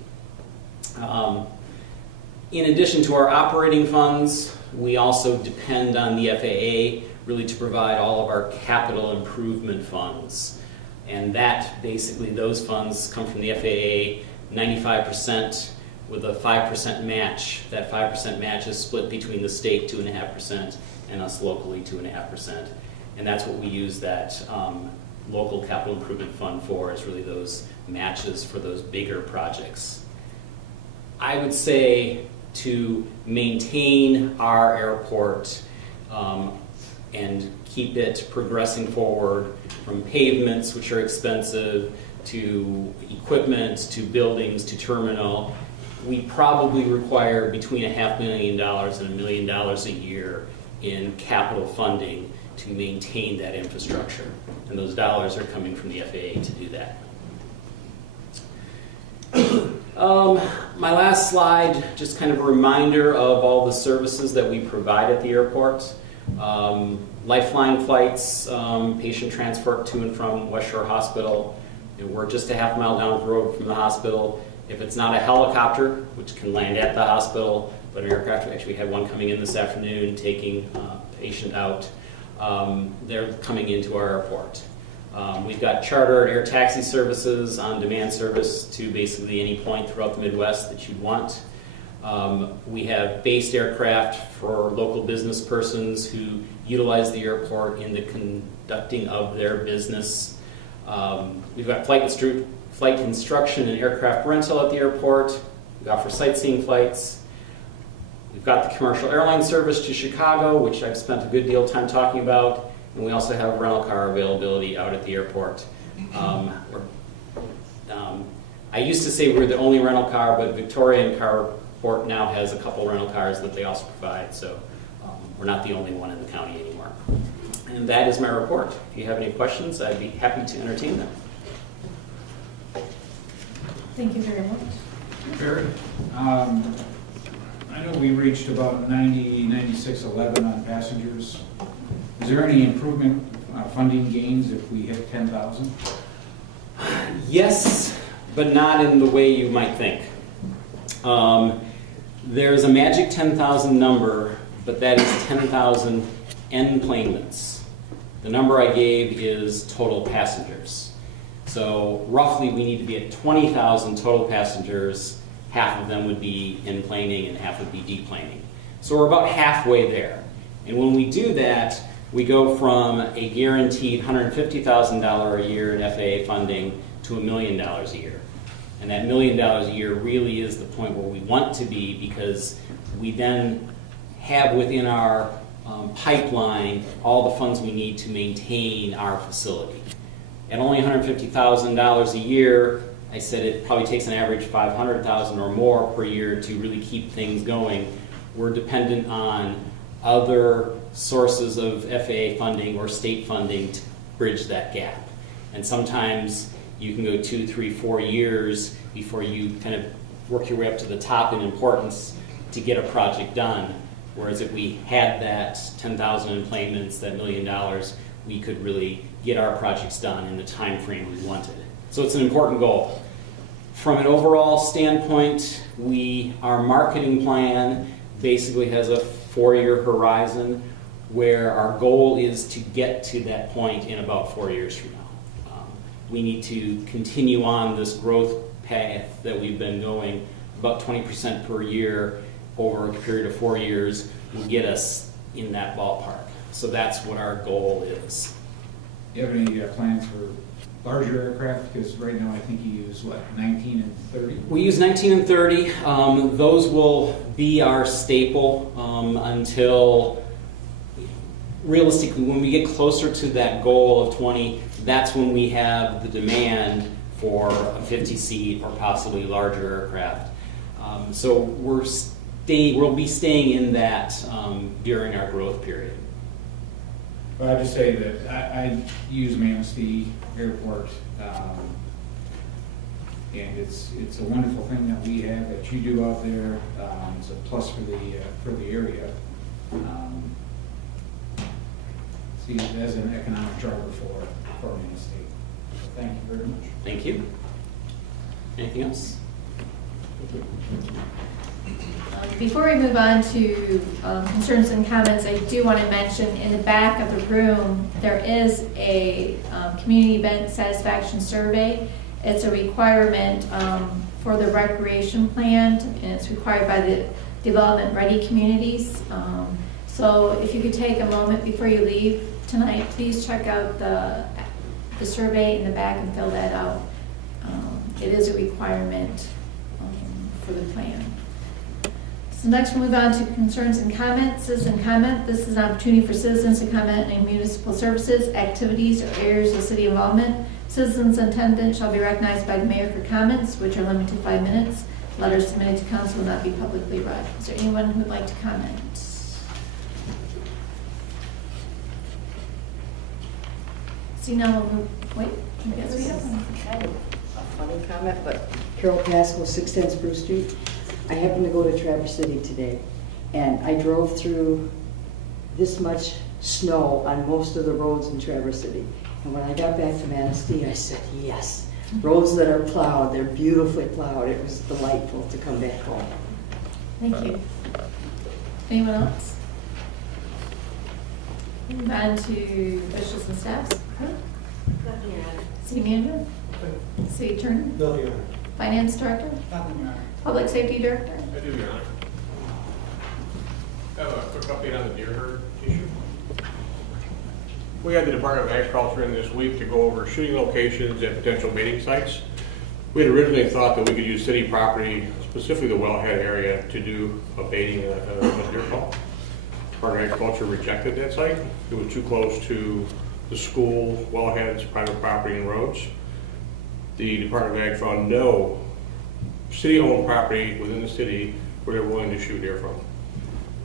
In addition to our operating funds, we also depend on the FAA really to provide all of our capital improvement funds. And that basically, those funds come from the FAA, 95% with a 5% match. That 5% match is split between the state 2.5% and us locally 2.5%. And that's what we use that local capital improvement fund for, is really those matches for those bigger projects. I would say to maintain our airport and keep it progressing forward, from pavements, which are expensive, to equipment, to buildings, to terminal, we probably require between $500,000 and $1 million a year in capital funding to maintain that infrastructure. And those dollars are coming from the FAA to do that. My last slide, just kind of a reminder of all the services that we provide at the airport. Lifeline flights, patient transport to and from West Shore Hospital. We're just a half mile down the road from the hospital. If it's not a helicopter, which can land at the hospital, but an aircraft, actually we had one coming in this afternoon taking a patient out, they're coming into our airport. We've got chartered air taxi services, on-demand service to basically any point throughout the Midwest that you want. We have based aircraft for local business persons who utilize the airport in the conducting of their business. We've got flight instruction and aircraft rental at the airport. We offer sightseeing flights. We've got the commercial airline service to Chicago, which I've spent a good deal of time talking about. And we also have rental car availability out at the airport. I used to say we're the only rental car, but Victorian Carport now has a couple rental cars that they also provide, so we're not the only one in the county anymore. And that is my report. If you have any questions, I'd be happy to entertain them. Thank you very much. Barry, I know we reached about 9611 on passengers. Is there any improvement, funding gains if we hit 10,000? Yes, but not in the way you might think. There's a magic 10,000 number, but that is 10,000 enplanements. The number I gave is total passengers. So roughly we need to be at 20,000 total passengers. Half of them would be enplaning and half would be deplaning. So we're about halfway there. And when we do that, we go from a guaranteed $150,000 a year in FAA funding to $1 million a year. And that $1 million a year really is the point where we want to be, because we then have within our pipeline all the funds we need to maintain our facility. At only $150,000 a year, I said it probably takes an average $500,000 or more per year to really keep things going. We're dependent on other sources of FAA funding or state funding to bridge that gap. And sometimes you can go 2, 3, 4 years before you kind of work your way up to the top in importance to get a project done. Whereas if we had that 10,000 employments, that $1 million, we could really get our projects done in the time frame we wanted. So it's an important goal. From an overall standpoint, our marketing plan basically has a 4-year horizon where our goal is to get to that point in about 4 years from now. We need to continue on this growth path that we've been going. About 20% per year over a period of 4 years will get us in that ballpark. So that's what our goal is. Do you have any plans for larger aircraft? Because right now I think you use, 19 and 30? We use 19 and 30. Those will be our staple until, realistically, when we get closer to that goal of 20, that's when we have the demand for a 50-seat or possibly larger aircraft. So we'll be staying in that during our growth period. Well, I just say that I use Manistee Airport, and it's a wonderful thing that we have, that you do out there. It's a plus for the area. See it as an economic driver for Manistee. So thank you very much. Thank you. Anything else? Before we move on to concerns and comments, I do want to mention in the back of the room, there is a community event satisfaction survey. It's a requirement for the recreation plan, and it's required by the development ready communities. So if you could take a moment before you leave tonight, please check out the survey in the back and fill that out. It is a requirement for the plan. So next we'll move on to concerns and comments. Citizen comment. This is an opportunity for citizens to comment on municipal services, activities, or areas of city involvement. Citizens attendant shall be recognized by the mayor for comments, which are limited to 5 minutes. Letters submitted to council will not be publicly read. Is there anyone who would like to comment? See now we'll move. Wait. I guess we have one. Kind of a funny comment, but Carol Pascal, 610 Spruce Street. I happened to go to Traverse City today, and I drove through this much snow on most of the roads in Traverse City. And when I got back to Manistee, I said, yes, roads that are plowed, they're beautifully plowed. It was delightful to come back home. Thank you. Anyone else? Move on to officials and staffs. Nothing to add. City manager? City attorney? No, Your Honor. Finance director? Nothing, Your Honor. Public safety director? I do, Your Honor. I have a quick update on the deer herd issue. We had the Department of Agriculture in this week to go over shooting locations and potential mating sites. We had originally thought that we could use city property, specifically the wellhead area, to do a baiting a deer call. Department of Agriculture rejected that site. It was too close to the school, wellheads, private property, and roads. The Department of Ag found no city-owned property within the city where they're willing to shoot deer from.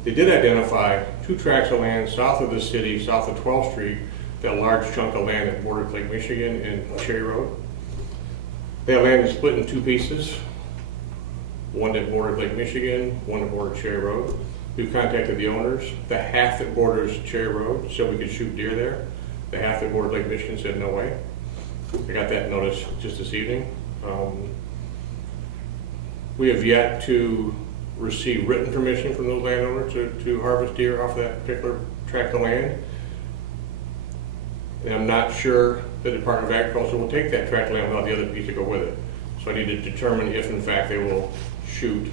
They did identify 2 tracts of land south of the city, south of 12th Street, that large chunk of land that bordered Lake Michigan and Cherry Road. That land is split in 2 pieces, one that bordered Lake Michigan, one that bordered Cherry Road. We've contacted the owners. The half that borders Cherry Road said we could shoot deer there. The half that bordered Lake Michigan said no way. I got that notice just this evening. We have yet to receive written permission from those landowners to harvest deer off that particular tract of land. And I'm not sure the Department of Agriculture will take that tract of land without the other piece to go with it. So I need to determine if in fact they will shoot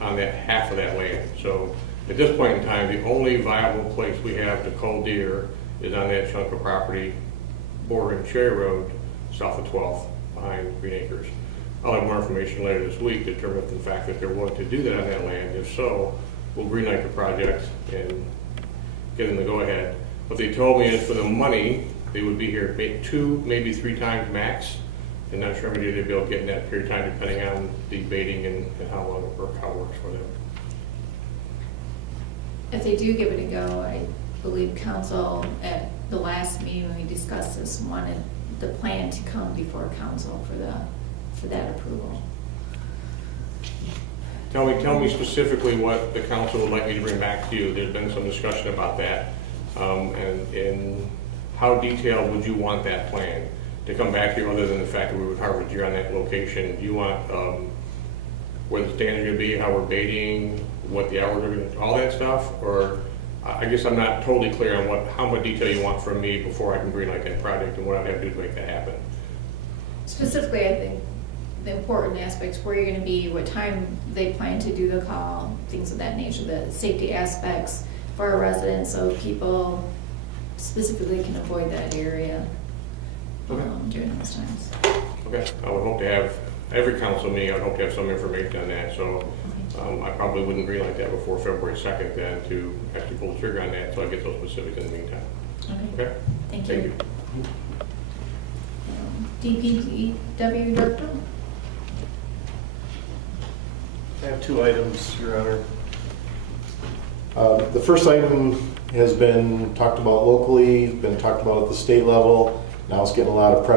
on that half of that land. So at this point in time, the only viable place we have to cull deer is on that chunk of property bordering Cherry Road, south of 12th, behind Green Acres. I'll have more information later this week to determine if in fact that they're willing to do that on that land. If so, we'll greenlight the project and get them to go ahead. What they told me is for the money, they would be here 2, maybe 3 times max. And not sure how many they'd be able to get in that period of time depending on the baiting and how long it works, how it works for them. If they do give it a go, I believe council at the last meeting when we discussed this wanted the plan to come before council for that approval. Tell me specifically what the council would like me to bring back to you. There's been some discussion about that. And how detailed would you want that plan to come back to you, other than the fact that we would harvest deer on that location? Do you want where the stands are going to be, how we're baiting, what the hours are going to, all that stuff? Or I guess I'm not totally clear on how much detail you want from me before I can greenlight that project and what I'd have to do to make that happen. Specifically, I think the important aspects, where you're going to be, what time they plan to do the call, things of that nature, the safety aspects for our residents, so people specifically can avoid that area during those times. Okay, I would hope to have, every council meeting, I would hope to have some information on that, so I probably wouldn't greenlight that before February 2nd then to actually pull the trigger on that, so I get those specifics in the meantime. Okay? Thank you. DPW Director? I have 2 items, Your Honor. The first item has been talked about locally, been talked about at the state level. Now it's getting a lot of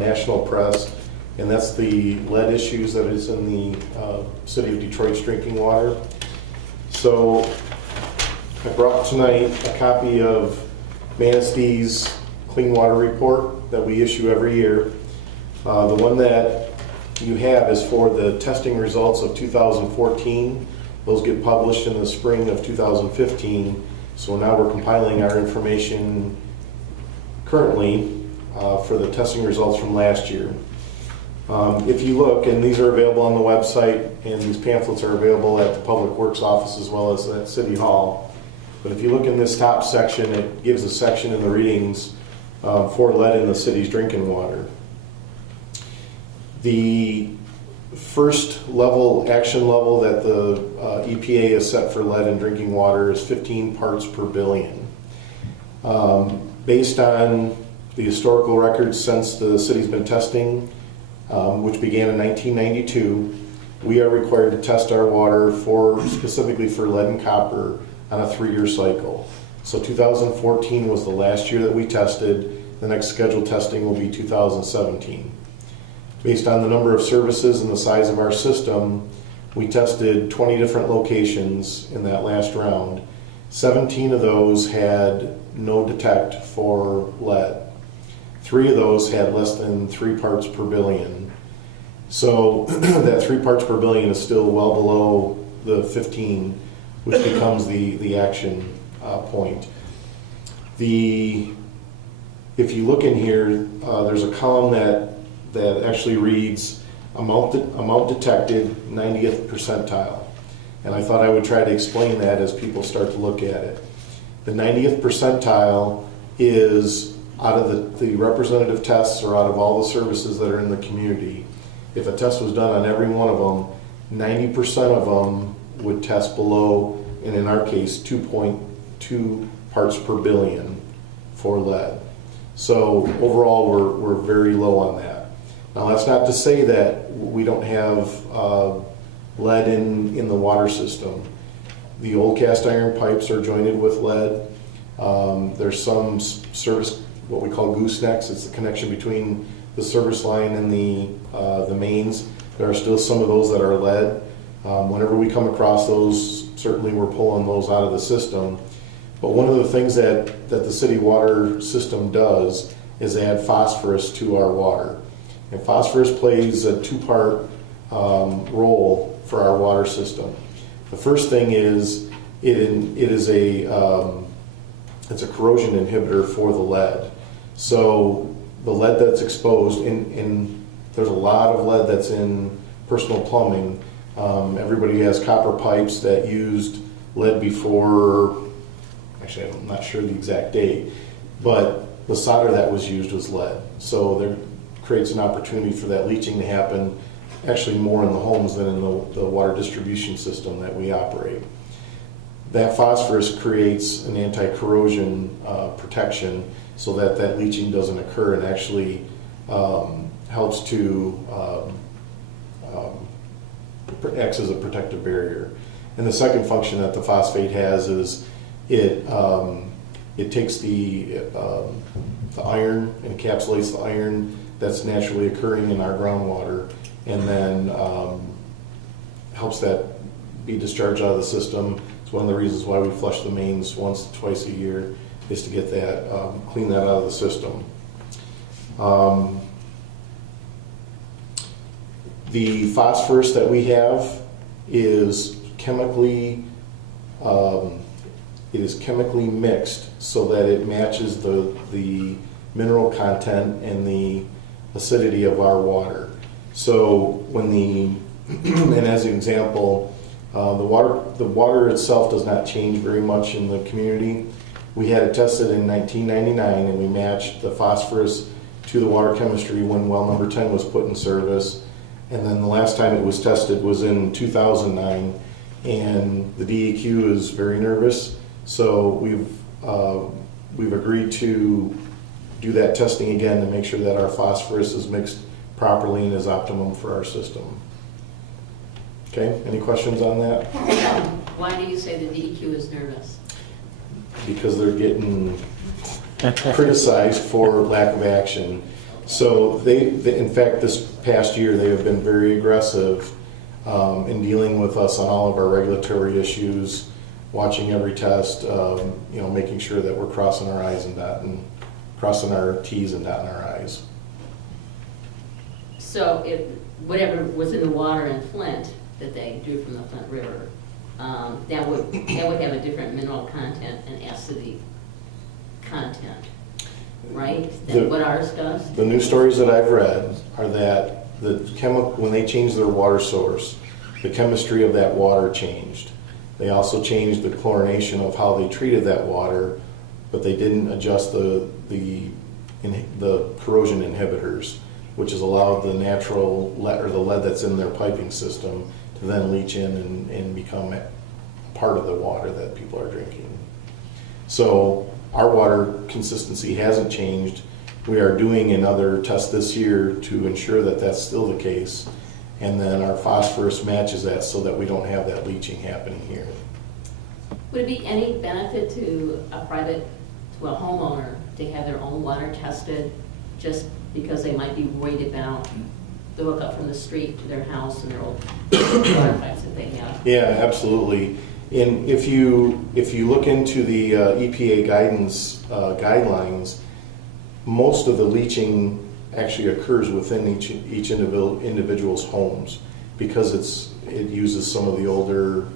national press, and that's the lead issues that is in the city of Detroit's drinking water. So I brought tonight a copy of Manastee's Clean Water Report that we issue every year. The one that you have is for the testing results of 2014. Those get published in the spring of 2015. So now we're compiling our information currently for the testing results from last year. If you look, and these are available on the website, and these pamphlets are available at the Public Works office as well as at City Hall. But if you look in this top section, it gives a section in the readings for lead in the city's drinking water. The first level, action level that the EPA has set for lead in drinking water is 15 parts per billion. Based on the historical records since the city's been testing, which began in 1992, we are required to test our water specifically for lead and copper on a 3-year cycle. So 2014 was the last year that we tested. The next scheduled testing will be 2017. Based on the number of services and the size of our system, we tested 20 different locations in that last round. 17 of those had no detect for lead. 3 of those had less than 3 parts per billion. So that 3 parts per billion is still well below the 15, which becomes the action point. If you look in here, there's a column that actually reads amount detected 90th percentile. And I thought I would try to explain that as people start to look at it. The 90th percentile is out of the representative tests or out of all the services that are in the community. If a test was done on every one of them, 90% of them would test below, and in our case, 2.2 parts per billion for lead. So overall, we're very low on that. Now, that's not to say that we don't have lead in the water system. The old cast iron pipes are jointed with lead. There's some service, what we call goosenecks. It's the connection between the service line and the mains. There are still some of those that are lead. Whenever we come across those, certainly we're pulling those out of the system. But one of the things that the city water system does is add phosphorus to our water. And phosphorus plays a 2-part role for our water system. The first thing is it's a corrosion inhibitor for the lead. So the lead that's exposed, and there's a lot of lead that's in personal plumbing. Everybody has copper pipes that used lead before, actually I'm not sure the exact date, but the solder that was used was lead. So there creates an opportunity for that leaching to happen actually more in the homes than in the water distribution system that we operate. That phosphorus creates an anti-corrosion protection so that leaching doesn't occur, and actually helps to acts as a protective barrier. And the second function that the phosphate has is it takes the iron, encapsulates the iron that's naturally occurring in our groundwater, and then helps that be discharged out of the system. It's one of the reasons why we flush the mains once, twice a year, is to get that, clean that out of the system. The phosphorus that we have is chemically mixed so that it matches the mineral content and the acidity of our water. So when and as an example, the water itself does not change very much in the community. We had it tested in 1999 and we matched the phosphorus to the water chemistry when well number 10 was put in service. And then the last time it was tested was in 2009, and the DEQ is very nervous. So we've agreed to do that testing again to make sure that our phosphorus is mixed properly and is optimum for our system. Okay, any questions on that? Why do you say the DEQ is nervous? Because they're getting criticized for lack of action. So they in fact, this past year, they have been very aggressive in dealing with us on all of our regulatory issues, watching every test, making sure that we're crossing our I's and crossing our T's and dotting our I's. So if whatever was in the water in Flint that they drew from the Flint River, that would have a different mineral content and acidity content, right? Than what ours does? The new stories that I've read are that when they changed their water source, the chemistry of that water changed. They also changed the chlorination of how they treated that water, but they didn't adjust the corrosion inhibitors, which has allowed the natural lead or the lead that's in their piping system to then leach in and become part of the water that people are drinking. So our water consistency hasn't changed. We are doing another test this year to ensure that that's still the case, and then our phosphorus matches that so that we don't have that leaching happening here. Would it be any benefit to a homeowner to have their own water tested just because they might be worried about the hookup from the street to their house and their old water pipes that they have? Yeah, absolutely. And if you look into the EPA guidelines, most of the leaching actually occurs within each individual's homes because it uses some of the older.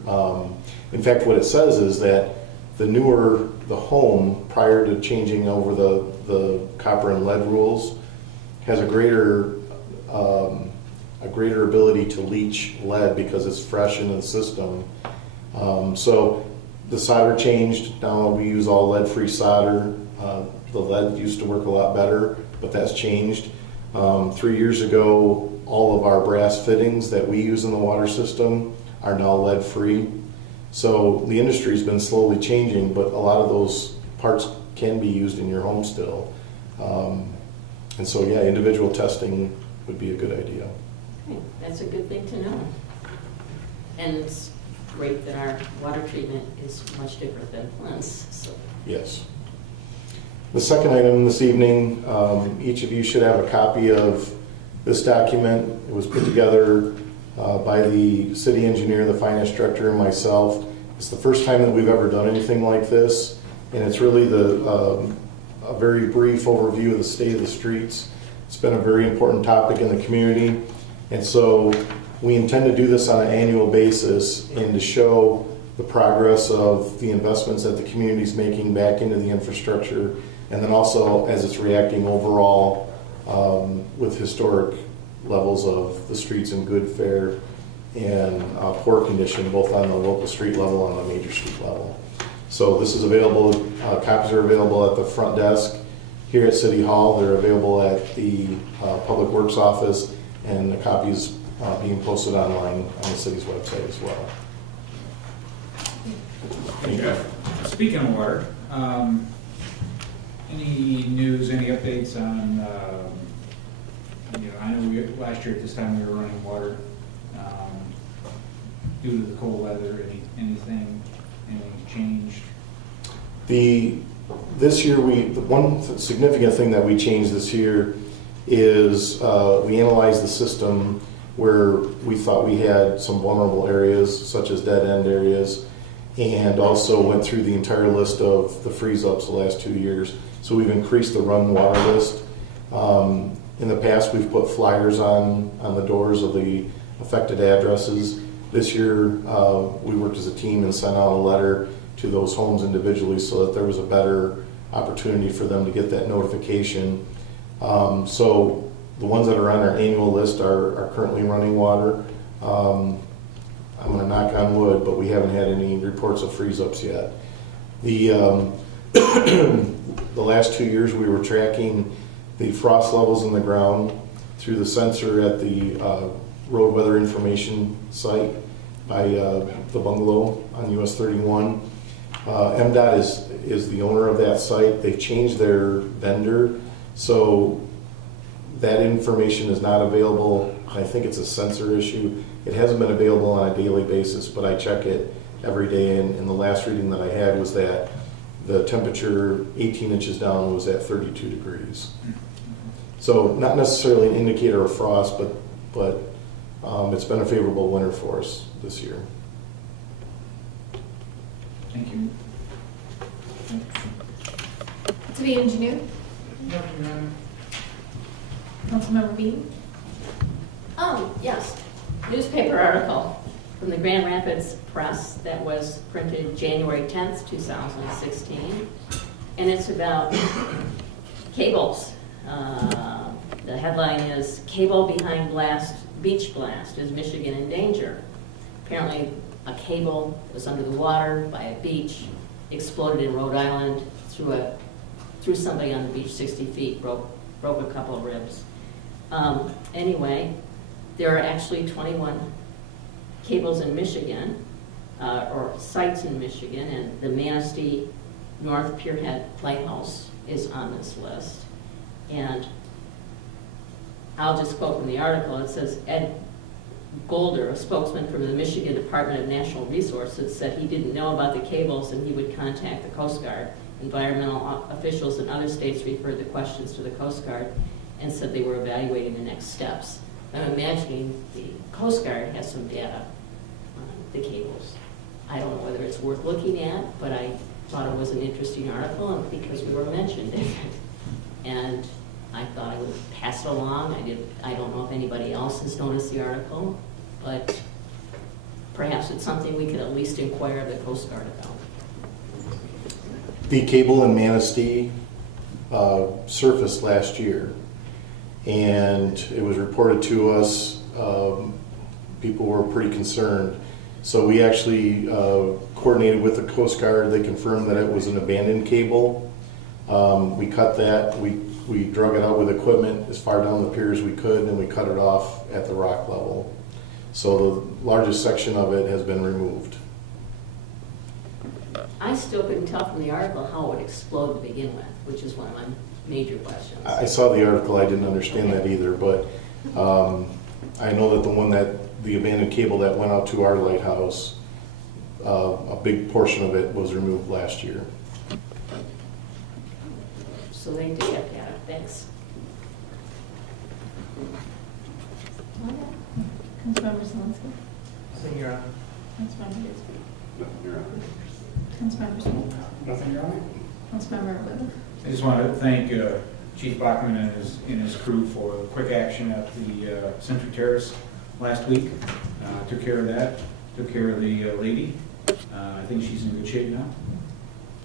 In fact, what it says is that the newer the home, prior to changing over the copper and lead rules, has a greater ability to leach lead because it's fresh in the system. So the solder changed. Now we use all lead-free solder. The lead used to work a lot better, but that's changed. 3 years ago, all of our brass fittings that we use in the water system are now lead-free. So the industry's been slowly changing, but a lot of those parts can be used in your home still. And so, yeah, individual testing would be a good idea. Okay, that's a good thing to know. And it's great that our water treatment is much different than Flint's. So. Yes. The second item this evening, each of you should have a copy of this document. It was put together by the city engineer, the finance director, and myself. It's the first time that we've ever done anything like this, and it's really a very brief overview of the state of the streets. It's been a very important topic in the community, and so we intend to do this on an annual basis and to show the progress of the investments that the community is making back into the infrastructure, and then also as it's reacting overall with historic levels of the streets in good, fair, and poor condition, both on the local street level and the major street level. So this is available, copies are available at the front desk here at City Hall. They're available at the Public Works office, and the copies being posted online on the city's website as well. Speaking of water, any news, any updates on, I know last year at this time we were running water due to the cold weather. Anything changed? This year, the one significant thing that we changed this year is we analyzed the system. where we thought we had some vulnerable areas, such as dead-end areas, and also went through the entire list of the freeze-ups the last 2 years. So we've increased the run water list. In the past, we've put flyers on the doors of the affected addresses. This year, we worked as a team and sent out a letter to those homes individually so that there was a better opportunity for them to get that notification. So the ones that are on our annual list are currently running water. I'm going to knock on wood, but we haven't had any reports of freeze-ups yet. The last 2 years, we were tracking the frost levels in the ground through the sensor at the road weather information site by the bungalow on US 31. MDOT is the owner of that site. They've changed their vendor, so that information is not available. I think it's a sensor issue. It hasn't been available on a daily basis, but I check it every day, and the last reading that I had was that the temperature 18 inches down was at 32 degrees. So not necessarily an indicator of frost, but it's been a favorable winter for us this year. Thank you. City Engineer? Councilmember Bean? Yes, newspaper article from the Grand Rapids Press that was printed January 10th, 2016, and it's about cables. The headline is, "Cable Behind Beach Blast, Is Michigan in Danger?" Apparently, a cable was under the water by a beach, exploded in Rhode Island, threw somebody on the beach 60 feet, broke a couple of ribs. Anyway, there are actually 21 cables in Michigan, or sites in Michigan, and the Manistee North Pierhead Lighthouse is on this list. And I'll just quote from the article. It says, Ed Golder, a spokesman from the Michigan Department of Natural Resources, said he didn't know about the cables and he would contact the Coast Guard. Environmental officials in other states referred the questions to the Coast Guard and said they were evaluating the next steps. I'm imagining the Coast Guard has some data on the cables. I don't know whether it's worth looking at, but I thought it was an interesting article because we were mentioned in it. And I thought I would pass it along. I don't know if anybody else has noticed the article, but perhaps it's something we could at least inquire of the Coast Guard about. The cable in Manistee surfaced last year, and it was reported to us. People were pretty concerned. So we actually coordinated with the Coast Guard. They confirmed that it was an abandoned cable. We cut that. We drug it out with equipment as far down the pier as we could, and we cut it off at the rock level. So the largest section of it has been removed. I still couldn't tell from the article how it would explode to begin with, which is one of my major questions. I saw the article. I didn't understand that either, but I know that the abandoned cable that went out to our lighthouse, a big portion of it was removed last year. So they did have data. Thanks. Councilmember Zelinski? Nothing, Your Honor. Councilmember Bixby? Nothing, Your Honor. Councilmember Smith? Nothing, Your Honor. Councilmember Whittle? I just want to thank Chief Bachman and his crew for quick action at the Century Terrace last week. Took care of that, took care of the lady. I think she's in good shape now.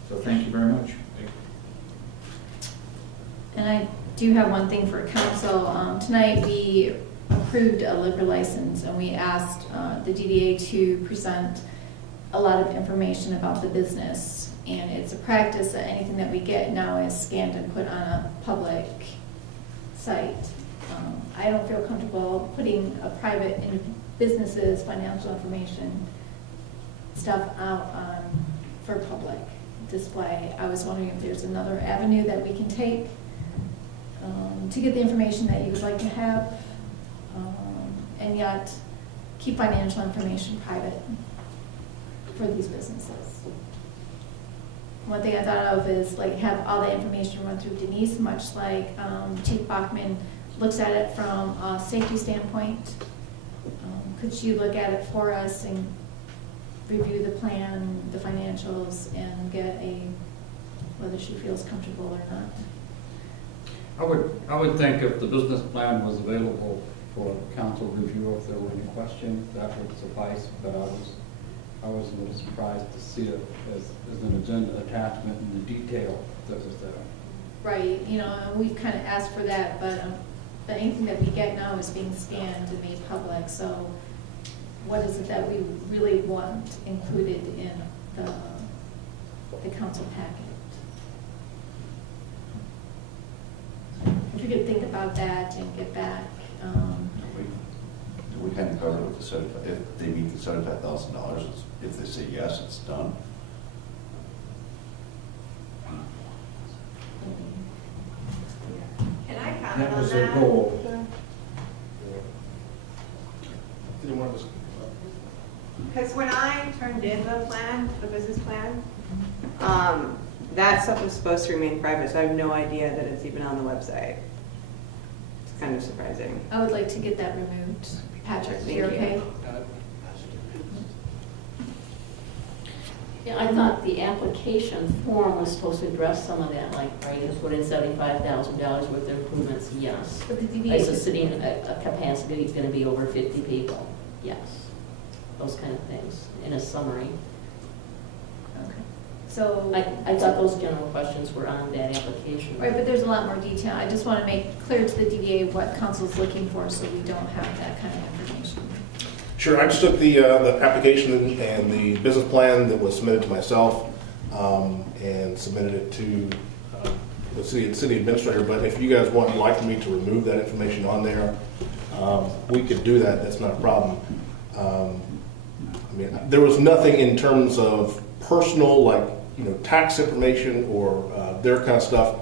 So thank you very much. And I do have one thing for council. Tonight, we approved a liquor license, and we asked the DDA to present a lot of information about the business. And it's a practice that anything that we get now is scanned and put on a public site. I don't feel comfortable putting a private business's financial information stuff out for public display. I was wondering if there's another avenue that we can take to get the information that you would like to have, and yet keep financial information private for these businesses. One thing I thought of is like have all the information run through Denise, much like Chief Bachman looks at it from a safety standpoint. could you look at it for us and review the plan, the financials, and get whether she feels comfortable or not? I would think if the business plan was available for council review, if there were any questions, that would suffice, but I was a little surprised to see it as an agenda attachment in the detail that was there. Right, and we've kind of asked for that, but anything that we get now is being scanned and made public, so what is it that we really want included in the council packet? If you could think about that and get back. We kind of covered with the 75, if they meet the $75,000, if they say yes, it's done. Can I comment That on was their that? goal. Because when I turned in the business plan, that stuff was supposed to remain private, so I have no idea that it's even on the website. It's kind of surprising. I would like to get that removed. Patrick, Thank you're you. okay? Yeah, I thought the application form was supposed to address some of that, like, right, you put in $75,000 worth of improvements, yes. But the Like, so DDA, city a capacity is gonna be over 50 people, yes. Those kind of things, in a summary. okay. So, I thought those general questions were on that application. right, but there's a lot more detail. I just want to make clear to the DDA what council's looking for, so we don't have that kind of information. Sure, I just took the application and the business plan that was submitted to myself and submitted it to the city administrator, but if you guys would like me to remove that information on there, we could do that, that's not a problem. I mean, there was nothing in terms of personal, like, tax information or their kind of stuff,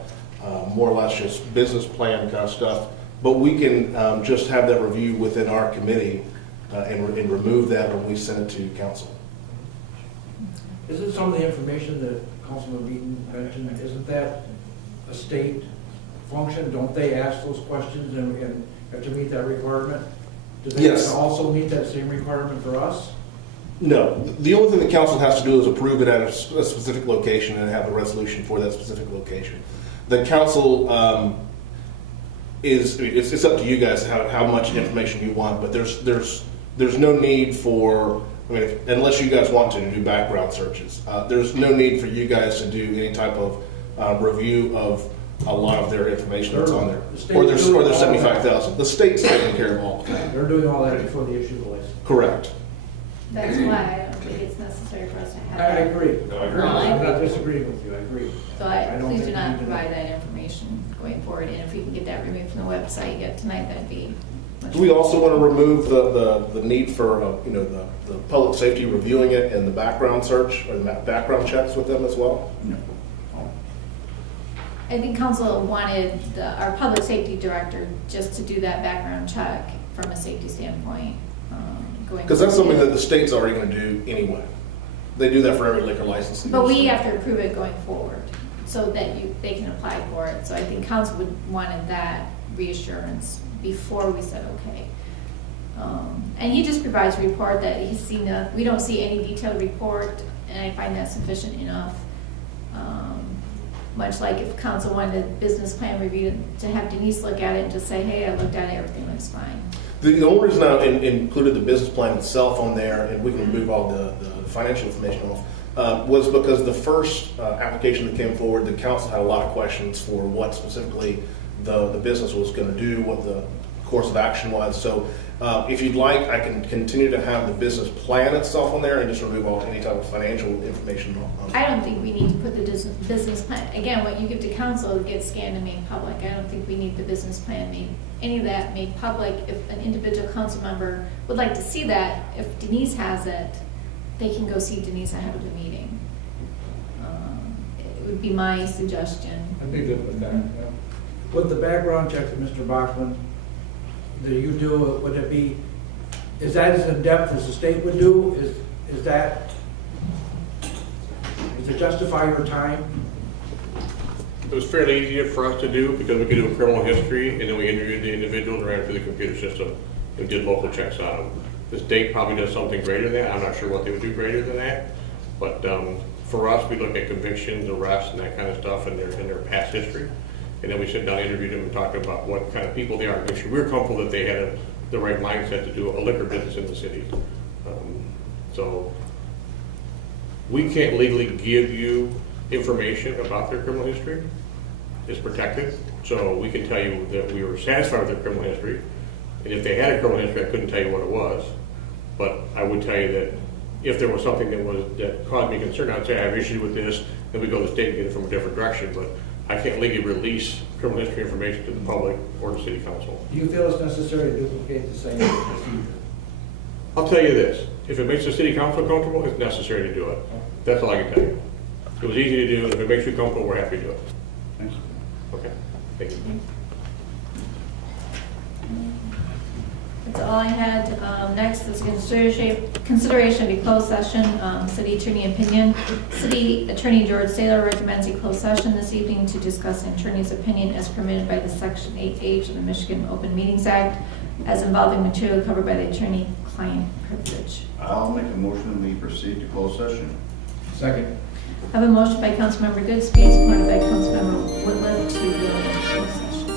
more or less just business plan kind of stuff, but we can just have that review within our committee and remove that when we send it to council. Isn't some of the information that Councilman Beaton mentioned, isn't that a state function? Don't they ask those questions and have to meet that requirement? Do they Yes. also meet that same requirement for us? No, the only thing the council has to do is approve it at a specific location and have a resolution for that specific location. The council it's up to you guys how much information you want, but there's no need for, unless you guys want to do background searches, there's no need for you guys to do any type of review of a lot of their information that's on there. Or their 75,000. The state's taking care of all of that. They're doing all that before they issue the license. Correct. That's why I don't think it's necessary for us to have I that. agree. No, I I'm not agree. disagreeing with you, I agree. So I don't please think do we not need to know. provide that information going forward, and if we can get that removed from the website yet tonight, that'd be much. Do we also want to remove the need for, the public safety reviewing it and the background search or the background checks with them as well? I think council wanted our public safety director just to do that background check from a safety standpoint. Because that's something that the state's already going to do anyway. They do that for every liquor license. But we have to approve it going forward, so that they can apply for it. So I think council wanted that reassurance before we said okay. And he just provides a report that he's seen, we don't see any detailed report, and I find that sufficient enough. Much like if council wanted a business plan review, to have Denise look at it and just say, hey, I looked at it, everything looks fine. The only reason I included the business plan itself on there, and we can remove all the financial information off, was because the first application that came forward, the council had a lot of questions for what specifically the business was going to do, what the course of action was. So if you'd like, I can continue to have the business plan itself on there and just remove all any type of financial information on it. I don't think we need to put the business plan, again, what you give to council gets scanned and made public. I don't think we need the business plan any of that made public. If an individual council member would like to see that, if Denise has it, they can go see Denise ahead of the meeting. It would be my suggestion. I'd be good with that, yeah. With the background check that Mr. Bachman, that you do, would it be, is that as in-depth as the state would do? Does it justify your time? It was fairly easy for us to do because we could do a criminal history and then we interviewed the individuals, ran it through the computer system and did local checks on them. The state probably does something greater than that. I'm not sure what they would do greater than that. But for us, we look at convictions, arrests, and that kind of stuff in their past history. And then we sit down, interview them, and talk about what kind of people they are. Make sure we're comfortable that they had the right mindset to do a liquor business in the city. So we can't legally give you information about their criminal history. It's protected. So we can tell you that we were satisfied with their criminal history. And if they had a criminal history, I couldn't tell you what it was. But I would tell you that if there was something that caused me concern, I'd say I have issues with this, then we go to the state and get it from a different direction. But I can't legally release criminal history information to the public or the city council. Do you feel it's necessary to duplicate the same procedure? I'll tell you this, if it makes the city council comfortable, it's necessary to do it. That's all I can tell you. It was easy to do, and if it makes you comfortable, we're happy to do it. Thank you. Okay, thank you. That's all I had. Next is consideration of a closed session, city attorney opinion. City Attorney George Saylor recommends a closed session this evening to discuss an attorney's opinion as permitted by the Section 8H of the Michigan Open Meetings Act as involving material covered by the attorney-client privilege. I'll make a motion, we proceed to closed session. Second. I have a motion by Councilmember Goodspeed, supported by Councilmember Whitliff to go into closed session.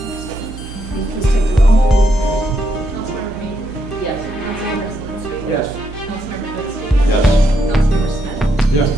Will you please take the roll? Councilmember Mead? Yes. Councilmember Zelinski? Yes. Councilmember Goodspeed? Yes. Councilmember Smith? Yes.